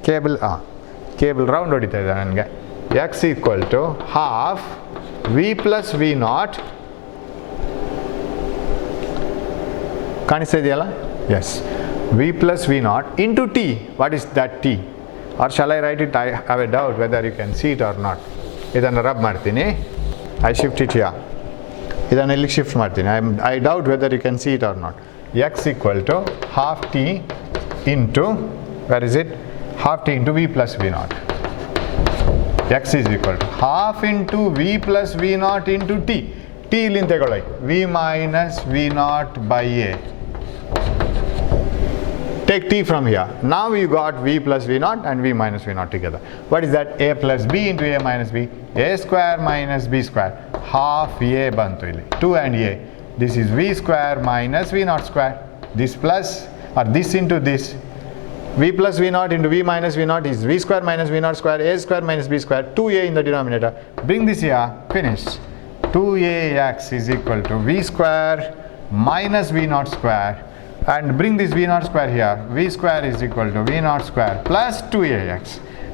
cable round ಹೊಡಿತಾ ಇದೆ ನನಗೆ. x equal to half V plus V naught, ಕಾಣಿಸ್ತಾ ಇದೆಯಲ್ಲ? Yes, V plus V naught into T. What is that T? Or shall I write it? I have a doubt whether you can see it or not. ಇದನ್ನು ರಬ್ ಮಾಡ್ತೀನಿ. I shift it here. ಇದನ್ನು ಇಲ್ಲಿ ಶಿಫ್ಟ್ ಮಾಡ್ತೀನಿ. I doubt whether you can see it or not. X equal to half T into, where is it? Half T into V plus V naught. X is equal to half into V plus V naught into T. T ಇಲ್ಲಿಂದ ತಗೊಳ್ಳಿ. V minus V naught by A. Take T from here. Now you got V plus V naught and V minus V naught together. What is that? A plus B into A minus B. A square minus B square. Half A bantu illi. 2 and A. This is V square minus V naught square. This plus, or this into this. V plus V naught into V minus V naught is V square minus V naught square. A square minus B square. 2A in the denominator. Bring this here. Finish. 2AX is equal to V square minus V naught square. And bring this V naught square here. V square is equal to V naught square plus 2AX.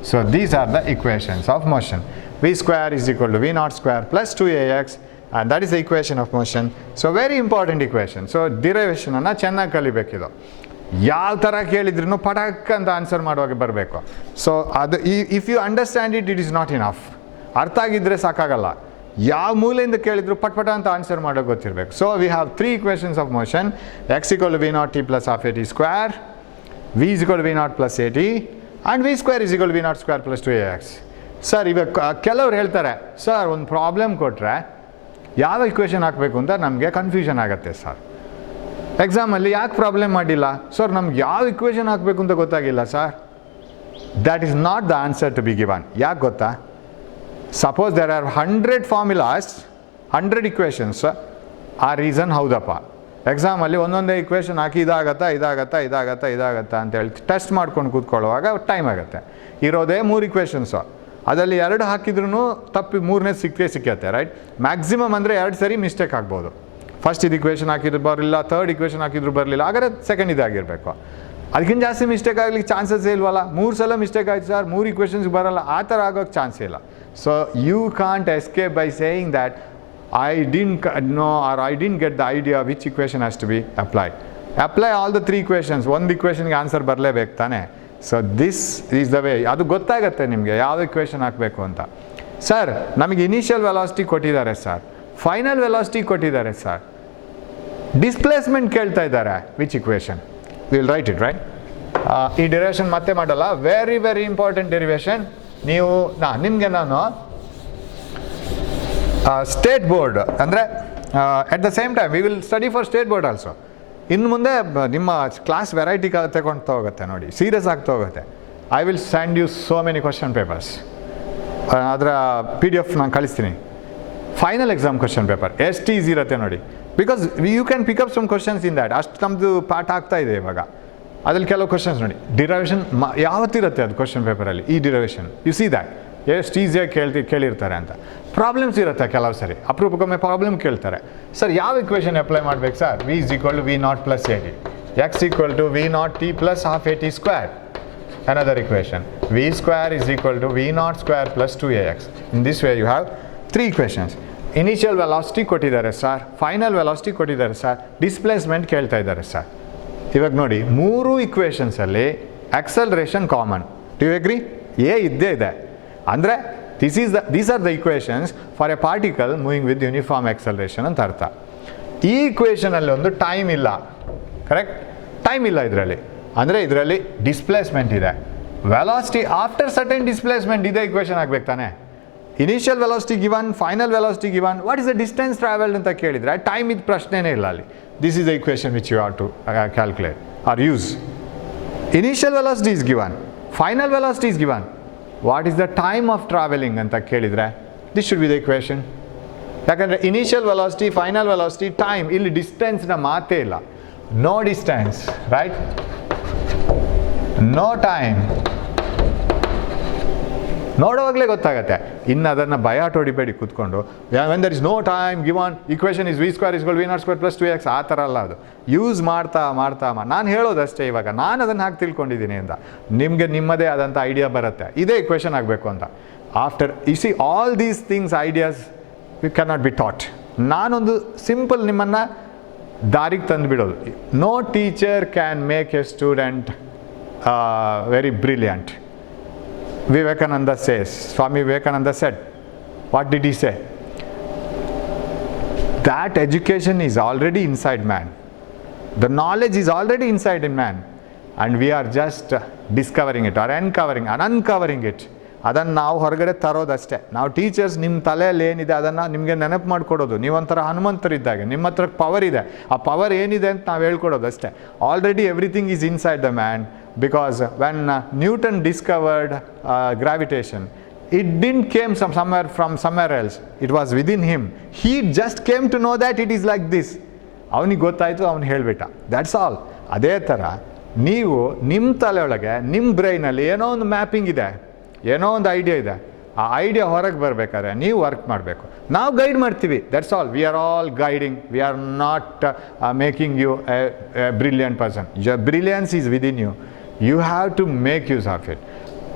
So these are the equations of motion. V square is equal to V naught square plus 2AX, and that is the equation of motion. So very important equation. So derivation ಅನ್ನು ಚೆನ್ನಾಗಿ ಕಲಿಬೇಕಿದು. ಯಾವ ಥರ ಕೇಳಿದ್ರೂ ಪಟಕ್ ಅಂತ ಆನ್ಸರ್ ಮಾಡುವಾಗ ಬರಬೇಕು. ಸೊ ಅದು if you understand it, it is not enough. ಅರ್ಥ ಆಗಿದ್ದರೆ ಸಾಕಾಗಲ್ಲ. ಯಾವ ಮೂಲೆಯಿಂದ ಕೇಳಿದ್ರು ಪಟ್ ಅಂತ ಆನ್ಸರ್ ಮಾಡೋಕೆ ಗೊತ್ತಿರಬೇಕು. So we have 3 equations of motion. X equal to V naught T plus half AT square, V is equal to V naught plus AT, and V square is equal to V naught square plus 2AX. Sir, ಇವಾಗ ಕೆಲವ್ರು ಹೇಳ್ತಾರೆ, ಸರ್ ಒಂದು ಪ್ರಾಬ್ಲಮ್ ಕೊಟ್ಟರೆ ಯಾವ ಇಕ್ವೇಷನ್ ಹಾಕಬೇಕು ಅಂತ ನಮಗೆ ಕನ್ಫ್ಯೂಷನ್ ಆಗುತ್ತೆ ಸರ್. ಎಕ್ಸಾಮಲ್ಲಿ ಯಾಕೆ ಪ್ರಾಬ್ಲಮ್ ಮಾಡಿಲ್ಲ ಸರ್, ನಮ್ಗೆ ಯಾವ ಇಕ್ವೇಷನ್ ಹಾಕಬೇಕು ಅಂತ ಗೊತ್ತಾಗಿಲ್ಲ sir. That is not the answer to be given. ಯಾಕೆ ಗೊತ್ತಾ? Suppose there are 100 formulas, 100 equations, ಆ ರೀಸನ್ ಹೌದಪ್ಪ. ಎಕ್ಸಾಮಲ್ಲಿ ಒಂದೊಂದೇ ಇಕ್ವೇಷನ್ ಹಾಕಿ ಇದಾಗತ್ತಾ ಅಂತೇಳಿ ಟೆಸ್ಟ್ ಮಾಡ್ಕೊಂಡು ಕೂತ್ಕೊಳ್ಳುವಾಗ ಟೈಮ್ ಆಗುತ್ತೆ. ಇರೋದೇ 3 ಇಕ್ವೇಷನ್ಸು, ಅದರಲ್ಲಿ 2 ಹಾಕಿದ್ರೂ ತಪ್ಪಿ 3ನೇ ಸಿಕ್ಕತ್ತೆ, ರೈಟ್? ಮ್ಯಾಕ್ಸಿಮಮ್ ಅಂದರೆ 2 ಸರಿ ಮಿಸ್ಟೇಕ್ ಆಗ್ಬೋದು. ಫಸ್ಟ್ ಇದು ಇಕ್ವೇಷನ್ ಹಾಕಿದ್ರು ಬರಲಿಲ್ಲ, ಥರ್ಡ್ ಇಕ್ವೇಷನ್ ಹಾಕಿದ್ರು ಬರಲಿಲ್ಲ, ಹಾಗಾದ್ರೆ ಸೆಕೆಂಡ್ ಇದಾಗಿರಬೇಕು. ಅದಕ್ಕಿಂತ ಜಾಸ್ತಿ ಮಿಸ್ಟೇಕ್ ಆಗಲಿಕ್ಕೆ ಚಾನ್ಸಸ್ ಇಲ್ವಲ್ಲ. 3 ಸಲ ಮಿಸ್ಟೇಕ್ ಆಯ್ತು ಸರ್, 3 ಇಕ್ವೇಷನ್ಸ್ ಬರಲ್ಲ, ಆ ಥರ ಆಗೋಕ್ಕೆ ಚಾನ್ಸ್ ಇಲ್ಲ. So you can't escape by saying that I didn't know or I didn't get the idea which equation has to be applied. Apply all the 3 equations. ಒಂದು ಇಕ್ವೇಷನ್ಗೆ ಆನ್ಸರ್ ಬರಲೇಬೇಕು ತಾನೆ. So this is the way. ಅದು ಗೊತ್ತಾಗುತ್ತೆ ನಿಮಗೆ ಯಾವ ಇಕ್ವೇಷನ್ ಹಾಕಬೇಕು ಅಂತ. ಸರ್, ನಮಗೆ ಇನಿಷಿಯಲ್ ವೆಲಾಸಿಟಿ ಕೊಟ್ಟಿದ್ದಾರೆ ಸರ್, ಫೈನಲ್ ವೆಲಾಸಿಟಿ ಕೊಟ್ಟಿದ್ದಾರೆ ಸರ್, ಡಿಸ್ಪ್ಲೇಸ್ಮೆಂಟ್ ಕೇಳ್ತಾ ಇದ್ದಾರೆ, which equation? Will write it, right? ಈ ಡೆರಿವೇಷನ್ ಮತ್ತೆ ಮಾಡಲ್ಲ. Very very important derivation. ನೀವು ನಿಮಗೆ ನಾನು ಸ್ಟೇಟ್ ಬೋರ್ಡ್ ಅಂದರೆ at the same time we will study for state board also. ಇನ್ನು ಮುಂದೆ ನಿಮ್ಮ ಕ್ಲಾಸ್ ವೆರೈಟಿ ತಗೊಳ್ತಾ ಹೋಗುತ್ತೆ ನೋಡಿ, ಸೀರಿಯಸ್ ಆಗ್ತಾ ಹೋಗುತ್ತೆ. I will send you so many question papers. ಅದರ PDF ನಾನು ಕಳಿಸ್ತೀನಿ. ಫೈನಲ್ ಎಕ್ಸಾಮ್ ಕ್ವಶನ್ ಪೇಪರ್ ಎಷ್ಟು ಈಸಿ ಇರುತ್ತೆ ನೋಡಿ. Because you can pick up some questions in that. ಅಷ್ಟು ನಮ್ಮದು ಪಾಠ ಆಗ್ತಾ ಇದೆ ಇವಾಗ. ಅದ್ರಲ್ಲಿ ಕೆಲವು ಕ್ವಶನ್ಸ್ ನೋಡಿ, ಡಿರೈವೇಷನ್ ಯಾವತ್ತಿರುತ್ತೆ ಅದು ಕ್ವಶನ್ ಪೇಪರಲ್ಲಿ, ಈ ಡಿರೈವೇಷನ್ ಯು ಸಿ ದ್ಯಾಟ್ ಎಷ್ಟು ಈಸಿಯಾಗಿ ಕೇಳಿರ್ತಾರೆ ಅಂತ. ಪ್ರಾಬ್ಲಮ್ಸ್ ಇರುತ್ತೆ ಕೆಲವು ಸರಿ, ಅಪರೂಪಕ್ಕೊಮ್ಮೆ ಪ್ರಾಬ್ಲಮ್ ಕೇಳ್ತಾರೆ. ಸರ್ ಯಾವ ಇಕ್ವೇಷನ್ ಅಪ್ಲೈ ಮಾಡ್ಬೇಕು sir? v is equal to v0 plus at, x equal to v0 t plus half at square. Another equation, v square is equal to v0 square plus 2ax. In this way you have 3 equations. Initial velocity ಕೊಟ್ಟಿದ್ದಾರೆ ಸರ್, final velocity ಕೊಟ್ಟಿದ್ದಾರೆ ಸರ್, displacement ಕೇಳ್ತಾ ಇದ್ದಾರೆ ಸರ್. ಇವಾಗ ನೋಡಿ 3 ಇಕ್ವೇಷನ್ಸಲ್ಲಿ acceleration common. Do you agree? A ಇದ್ದೇ ಇದೆ ಅಂದರೆ these are the equations for a particle moving with uniform acceleration ಅಂತ ಅರ್ಥ. ಈ ಇಕ್ವೇಷನಲ್ಲಿ ಒಂದು ಟೈಮ್ ಇಲ್ಲ, ಕರೆಕ್ಟ್? ಟೈಮ್ ಇಲ್ಲ ಇದರಲ್ಲಿ, ಅಂದರೆ ಇದರಲ್ಲಿ ಡಿಸ್ಪ್ಲೇಸ್ಮೆಂಟ್ ಇದೆ. ವೆಲಾಸಿಟಿ ಆಫ್ಟರ್ ಸರ್ಟನ್ ಡಿಸ್ಪ್ಲೇಸ್ಮೆಂಟ್ ಇದೇ ಇಕ್ವೇಷನ್ ಆಗಬೇಕು ತಾನೆ. Initial velocity given, final velocity given, what is the distance travelled ಅಂತ ಕೇಳಿದರೆ ಟೈಮ್ ಇದು ಪ್ರಶ್ನೆನೇ ಇಲ್ಲ ಅಲ್ಲಿ. This is the equation which you have to calculate or use. Initial velocity is given, final velocity is given, what is the time of travelling ಅಂತ ಕೇಳಿದರೆ this should be the equation. ಯಾಕಂದರೆ initial velocity, final velocity, time, ಇಲ್ಲಿ ಡಿಸ್ಟೆನ್ಸ್ನ ಮಾತೇ ಇಲ್ಲ. No distance, right? No time. ನೋಡುವಾಗಲೇ ಗೊತ್ತಾಗತ್ತೆ. ಇನ್ನು ಅದನ್ನು ಬಯಾಟ್ ಹೊಡಿಬೇಡಿ ಕೂತ್ಕೊಂಡು. When there is no time given equation is v square is equal v0 square plus 2x, ಆ ಥರ ಅಲ್ಲ ಅದು. ಯೂಸ್ ಮಾಡ್ತಾ ನಾನು ಹೇಳೋದಷ್ಟೇ ಇವಾಗ, ನಾನು ಅದನ್ನು ಹಾಕಿ ತಿಳ್ಕೊಂಡಿದ್ದೀನಿ ಅಂತ. ನಿಮಗೆ ನಿಮ್ಮದೇ ಆದಂಥ ಐಡಿಯಾ ಬರುತ್ತೆ, ಇದೇ ಇಕ್ವೇಷನ್ ಆಗಬೇಕು ಅಂತ. After you see all these things, ideas we can not be taught. ನಾನೊಂದು ಸಿಂಪಲ್ ನಿಮ್ಮನ್ನು ದಾರಿಗೆ ತಂದುಬಿಡೋದು. No teacher can make a student very brilliant. Vivekananda says, Swami Vivekananda said, what did he say? That education is already inside man. The knowledge is already inside in man. And we are just discovering it or uncovering it. ಅದನ್ನು ನಾವು ಹೊರಗಡೆ ತರೋದಷ್ಟೇ. ನಾವು ಟೀಚರ್ಸ್ ನಿಮ್ಮ ತಲೆಯಲ್ಲಿ ಏನಿದೆ ಅದನ್ನು ನಿಮಗೆ ನೆನಪು ಮಾಡಿಕೊಡೋದು. ನೀವೊಂಥರ ಹನುಮಂತರಿದ್ದಾಗೆ, ನಿಮ್ಮ ಹತ್ರ ಪವರ್ ಇದೆ, ಆ ಪವರ್ ಏನಿದೆ ಅಂತ ನಾವು ಹೇಳ್ಕೊಡೋದು ಅಷ್ಟೇ. Already everything is inside the man. Because when Newton discovered gravitation, it didn't came from somewhere else. It was within him. He just came to know that it is like this. ಅವನಿಗೆ ಗೊತ್ತಾಯಿತು, ಅವನು ಹೇಳಿಬಿಟ್ಟ. That's all. ಅದೇ ಥರ ನೀವು ನಿಮ್ಮ ತಲೆಯೊಳಗೆ, ನಿಮ್ಮ ಬ್ರೈನಲ್ಲಿ ಏನೋ ಒಂದು ಮ್ಯಾಪಿಂಗ್ ಇದೆ, ಏನೋ ಒಂದು ಐಡಿಯಾ ಇದೆ. ಆ ಐಡಿಯಾ ಹೊರಗೆ ಬರಬೇಕಾದ್ರೆ ನೀವು ವರ್ಕ್ ಮಾಡಬೇಕು. ನಾವು ಗೈಡ್ ಮಾಡ್ತೀವಿ, that's all. We are all guiding. We are not making you a brilliant person. Your brilliance is within you. You have to make use of it.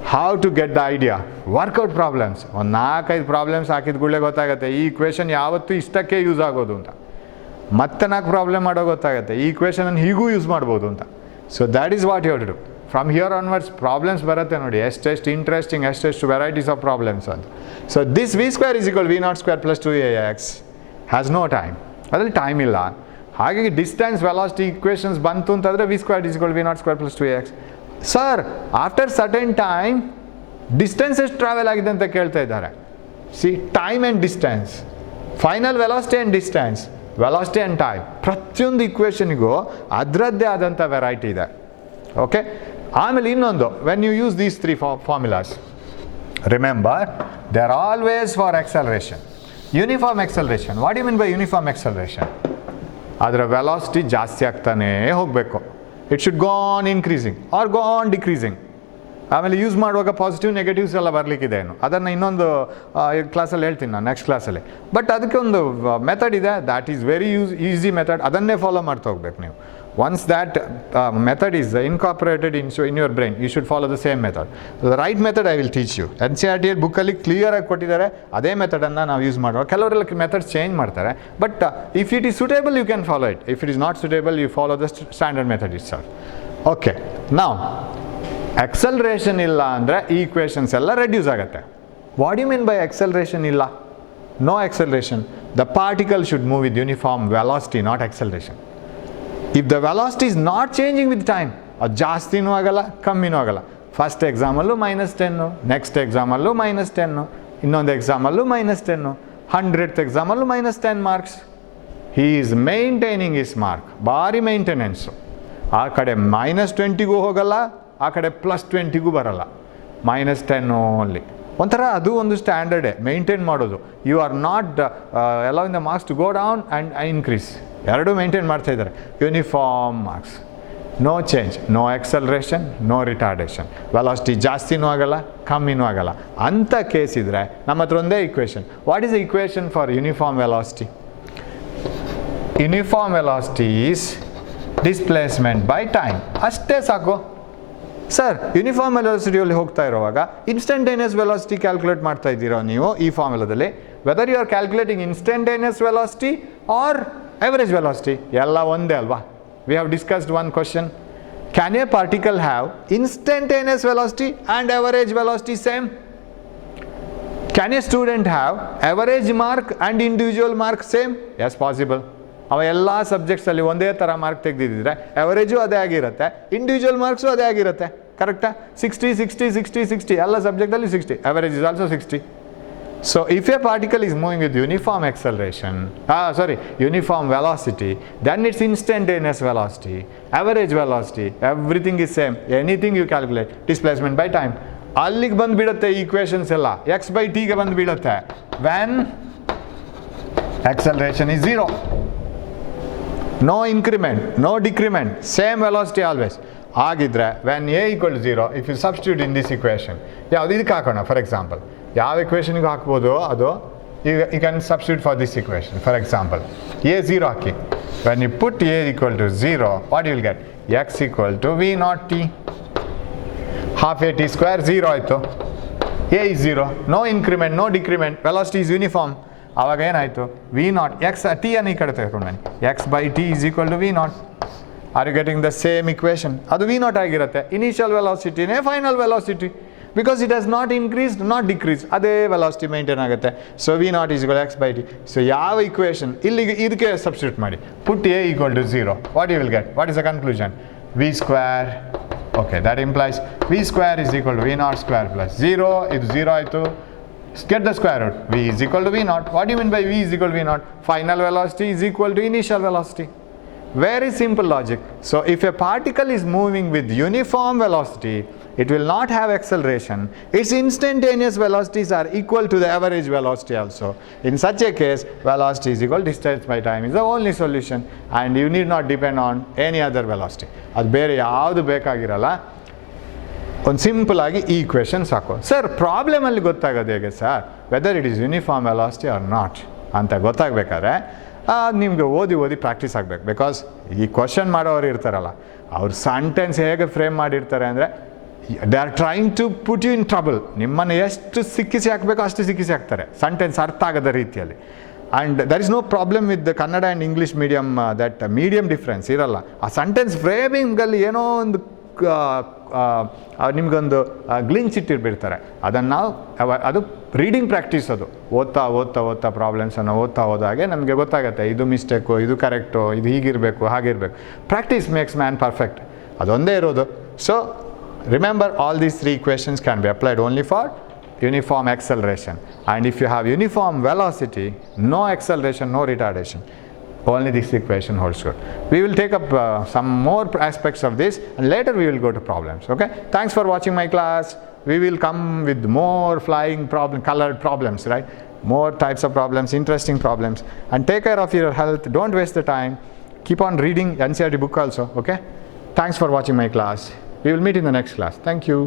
How to get the idea? Workout problems. ಒಂದು 4-5 ಪ್ರಾಬ್ಲಮ್ಸ್ ಹಾಕಿದ ಕೂಡಲೇ ಗೊತ್ತಾಗುತ್ತೆ ಈ ಇಕ್ವೇಷನ್ ಯಾವತ್ತೂ ಇಷ್ಟಕ್ಕೆ ಯೂಸ್ ಆಗೋದು ಅಂತ. ಮತ್ತೆ 4 ಪ್ರಾಬ್ಲಮ್ ಮಾಡೋ ಗೊತ್ತಾಗುತ್ತೆ ಈ ಇಕ್ವೇಷನನ್ನು ಹೀಗೂ ಯೂಸ್ ಮಾಡ್ಬೋದು ಅಂತ. So that is what you have to do. From here onwards problems ಬರುತ್ತೆ ನೋಡಿ, ಎಷ್ಟೆಷ್ಟು ಇಂಟ್ರೆಸ್ಟಿಂಗ್, ಎಷ್ಟೆಷ್ಟು ವೆರೈಟೀಸ್ ಆಫ್ ಪ್ರಾಬ್ಲಮ್ಸ್ ಅಂತ. So this v square is equal v0 square plus 2ax has no time. ಅದರಲ್ಲಿ ಟೈಮ್ ಇಲ್ಲ. ಹಾಗಾಗಿ ಡಿಸ್ಟೆನ್ಸ್ ವೆಲಾಸಿಟಿ ಇಕ್ವೇಷನ್ಸ್ ಬಂತು ಅಂತಂದರೆ v square is equal v0 square plus 2ax. Sir after certain time distance ಎಷ್ಟು travel ಆಗಿದೆ ಅಂತ ಕೇಳ್ತಾ ಇದ್ದಾರೆ. See, time and distance, final velocity and distance, velocity and time, ಪ್ರತಿಯೊಂದು ಇಕ್ವೇಷನ್ಗೂ ಅದರದ್ದೇ ಆದಂಥ ವೆರೈಟಿ ಇದೆ. ಓಕೆ. ಆಮೇಲೆ ಇನ್ನೊಂದು, when you use these 3 formulas, remember they are always for acceleration. Uniform acceleration, what you mean by uniform acceleration? ಅದರ velocity ಜಾಸ್ತಿ ಆಗ್ತಾನೇ ಹೋಗಬೇಕು. It should go on increasing or go on decreasing. ಆಮೇಲೆ use ಮಾಡುವಾಗ positive negatives ಎಲ್ಲ ಬರಲಿಕ್ಕಿದೆ ಏನು, ಅದನ್ನು ಇನ್ನೊಂದು ಕ್ಲಾಸಲ್ಲಿ ಹೇಳ್ತೀನಿ ನಾನು, ನೆಕ್ಸ್ಟ್ ಕ್ಲಾಸಲ್ಲಿ. ಬಟ್ ಅದಕ್ಕೆ ಒಂದು ಮೆಥಡ್ ಇದೆ, that is very easy method. ಅದನ್ನೇ ಫಾಲೋ ಮಾಡ್ತಾ ಹೋಗ್ಬೇಕು ನೀವು. Once that method is incorporated in your brain, you should follow the same method. The right method I will teach you. NCERT ಬುಕ್ಕಲ್ಲಿ ಕ್ಲಿಯರಾಗಿ ಕೊಟ್ಟಿದ್ದಾರೆ, ಅದೇ ಮೆಥಡನ್ನು ನಾವು ಯೂಸ್ ಮಾಡುವ. ಕೆಲವರೆಲ್ಲ ಮೆಥಡ್ಸ್ ಚೇಂಜ್ ಮಾಡ್ತಾರೆ, but if it is suitable you can follow it. If it is not suitable you follow the standard method itself. Okay. ನಾವು ಆಕ್ಸಲರೇಷನ್ ಇಲ್ಲ ಅಂದರೆ ಈ ಈಕ್ವೇಷನ್ಸ್ ಎಲ್ಲ ರೆಡ್ಯೂಸ್ ಆಗುತ್ತೆ. What you mean by acceleration ಇಲ್ಲ? No acceleration. The particle should move with uniform velocity, not acceleration. If the velocity is not changing with time, ಅದು ಜಾಸ್ತಿನೂ ಆಗಲ್ಲ ಕಮ್ಮಿನೂ ಆಗಲ್ಲ. ಫಸ್ಟ್ ಎಕ್ಸಾಮಲ್ಲೂ -10, ನೆಕ್ಸ್ಟ್ ಎಕ್ಸಾಮಲ್ಲೂ -10, ಇನ್ನೊಂದು ಎಕ್ಸಾಮಲ್ಲೂ -10, 100th ಎಕ್ಸಾಮಲ್ಲೂ -10 marks. He is maintaining his mark. ಭಾರಿ ಮೇಂಟೆನೆನ್ಸು. ಆ ಕಡೆ -20ಗೂ ಹೋಗಲ್ಲ, ಆ ಕಡೆ +20ಗೂ ಬರಲ್ಲ, -10 ಓನ್ಲಿ. ಒಂಥರ ಅದು ಒಂದು ಸ್ಟ್ಯಾಂಡರ್ಡೇ ಮೇಂಟೈನ್ ಮಾಡೋದು. You are not allowing the marks to go down and increase. ಎರಡೂ ಮೇಂಟೈನ್ ಮಾಡ್ತಾ ಇದ್ದಾರೆ. Uniform marks, no change, no acceleration, no retardation. Velocity ಜಾಸ್ತಿನೂ ಆಗಲ್ಲ, ಕಮ್ಮಿನೂ ಆಗಲ್ಲ. ಅಂಥ ಕೇಸ್ ಇದ್ದರೆ ನಮ್ಮ ಹತ್ರ ಒಂದೇ equation. What is the equation for uniform velocity? Uniform velocity is displacement by time. ಅಷ್ಟೇ ಸಾಕು ಸರ್. ಯೂನಿಫಾರ್ಮ್ ವೆಲಾಸಿಟಿಯಲ್ಲಿ ಹೋಗ್ತಾ ಇರುವಾಗ ಇನ್ಸ್ಟಂಟೇನಿಯಸ್ ವೆಲಾಸಿಟಿ ಕ್ಯಾಲ್ಕುಲೇಟ್ ಮಾಡ್ತಾ ಇದ್ದೀರಾ ನೀವು ಈ ಫಾರ್ಮುಲಾದಲ್ಲಿ. Whether you are calculating instantaneous velocity or average velocity, ಎಲ್ಲ ಒಂದೇ ಅಲ್ವಾ? We have discussed one question. Can a particle have instantaneous velocity and average velocity same? Can a student have average mark and individual mark same? Yes, possible. ಅವ ಎಲ್ಲ ಸಬ್ಜೆಕ್ಟ್ಸಲ್ಲಿ ಒಂದೇ ಥರ ಮಾರ್ಕ್ ತೆಗೆದಿದ್ದರೆ ಅವರೇಜು ಅದೇ ಆಗಿರುತ್ತೆ, ಇಂಡಿವಿಜುವಲ್ ಮಾರ್ಕ್ಸು ಅದೇ ಆಗಿರುತ್ತೆ. ಕರೆಕ್ಟಾ? 60 60 60 60 ಎಲ್ಲ ಸಬ್ಜೆಕ್ಟಲ್ಲಿ 60. Average is also 60. So if a particle is moving with uniform acceleration, uniform velocity, then it's instantaneous velocity, average velocity, everything is same. Anything you calculate, displacement by time. ಅಲ್ಲಿಗೆ ಬಂದುಬಿಡುತ್ತೆ ಈಕ್ವೇಷನ್ಸ್ ಎಲ್ಲ, x by t ಗೆ ಬಂದುಬಿಡುತ್ತೆ. When acceleration is 0, no increment, no decrement, same velocity always. ಆಗಿದ್ರೆ when a equal to 0, if you substitute in this equation, ಯಾವುದು ಇದಕ್ಕೆ ಹಾಕೋಣ. For example ಯಾವ ಇಕ್ವೇಷನ್ಗೂ ಹಾಕ್ಬೋದು ಅದು. You can substitute for this equation. For example a 0 ಹಾಕಿ. When you put a equal to 0, what you will get? x equal to v naught t. Half a t square 0 ಆಯಿತು. a is 0, no increment, no decrement, velocity is uniform. ಆವಾಗ ಏನಾಯಿತು? v naught x t ಅನ್ನು ಈ ಕಡೆ ತೆಗೆದುಕೊಂಡು ಬನ್ನಿ. x by t is equal to v naught. Are you getting the same equation? ಅದು v naught ಆಗಿರುತ್ತೆ. ಇನಿಷಿಯಲ್ ವೆಲಾಸಿಟಿನೇ final velocity. Because it has not increased, not decreased, ಅದೇ ವೆಲಾಸಿಟಿ ಮೇಂಟೈನ್ ಆಗುತ್ತೆ. So v naught is equal x by t. ಸೊ ಯಾವ ಇಕ್ವೇಷನ್ ಇಲ್ಲಿಗೆ ಇದಕ್ಕೆ ಸಬ್ಸ್ಟಿಟ್ಯೂಟ್ ಮಾಡಿ. Put a equal to 0, what you will get? What is the conclusion? v square. Okay, that implies v square is equal to v naught square plus 0. ಇದು 0 ಆಯಿತು. Get the square root. v is equal to v naught. What do you mean by v is equal to v naught? Final velocity is equal to initial velocity. Very simple logic. So if a particle is moving with uniform velocity, it will not have acceleration. Its instantaneous velocities are equal to the average velocity also. In such a case, velocity is equal to distance by time is the only solution, and you need not depend on any other velocity. ಅದು ಬೇರೆ ಯಾವುದು ಬೇಕಾಗಿರಲ್ಲ. ಒಂದು ಸಿಂಪಲ್ ಆಗಿ ಈ ಇಕ್ವೇಷನ್ ಸಾಕು. ಸರ್ ಪ್ರಾಬ್ಲಮಲ್ಲಿ ಗೊತ್ತಾಗೋದು ಹೇಗೆ sir whether it is uniform velocity or not ಅಂತ ಗೊತ್ತಾಗಬೇಕಾದ್ರೆ ನಿಮಗೆ ಓದಿ ಪ್ರಾಕ್ಟೀಸ್ ಆಗಬೇಕು. ಬಿಕಾಸ್ ಈ ಕ್ವಶನ್ ಮಾಡೋರು ಇರ್ತಾರಲ್ಲ, ಅವ್ರು ಸೆಂಟೆನ್ಸ್ ಹೇಗೆ ಫ್ರೇಮ್ ಮಾಡಿರ್ತಾರೆ ಅಂದರೆ they are trying to put you in trouble. ನಿಮ್ಮನ್ನು ಎಷ್ಟು ಸಿಕ್ಕಿಸಿ ಹಾಕಬೇಕೋ ಅಷ್ಟು ಸಿಕ್ಕಿಸಿ ಹಾಕ್ತಾರೆ ಸೆಂಟೆನ್ಸ್ ಅರ್ಥ ಆಗದ ರೀತಿಯಲ್ಲಿ. And there is no problem with the Kannada and English medium, that medium difference ಇರಲ್ಲ. ಆ ಸೆಂಟೆನ್ಸ್ ಫ್ರೇಮಿಂಗಲ್ಲಿ ಏನೋ ಒಂದು ನಿಮಗೊಂದು ಗ್ಲಿಂಚ್ ಇಟ್ಟಿರ್ಬಿಡ್ತಾರೆ. ಅದನ್ನು ನಾವು ಅದು ರೀಡಿಂಗ್ ಪ್ರಾಕ್ಟೀಸ್. ಅದು ಓದ್ತಾ ಪ್ರಾಬ್ಲಮ್ಸನ್ನು ಓದ್ತಾ ಹೋದಾಗೆ ನಮಗೆ ಗೊತ್ತಾಗುತ್ತೆ ಇದು ಮಿಸ್ಟೇಕು, ಇದು ಕರೆಕ್ಟು, ಇದು ಹೀಗಿರಬೇಕು, ಹಾಗಿರಬೇಕು. Practice makes man perfect. ಅದೊಂದೇ ಇರೋದು. So remember, all these three equations can be applied only for uniform acceleration. And if you have uniform velocity, no acceleration, no retardation, only this equation holds good. We will take up some more aspects of this, and later we will go to problems. Okay, thanks for watching my class. We will come with more flying colored problems, right? More types of problems, interesting problems. And take care of your health. Don't waste the time. Keep on reading NCERT book also. Okay, thanks for watching my class. We will meet in the next class. Thank you.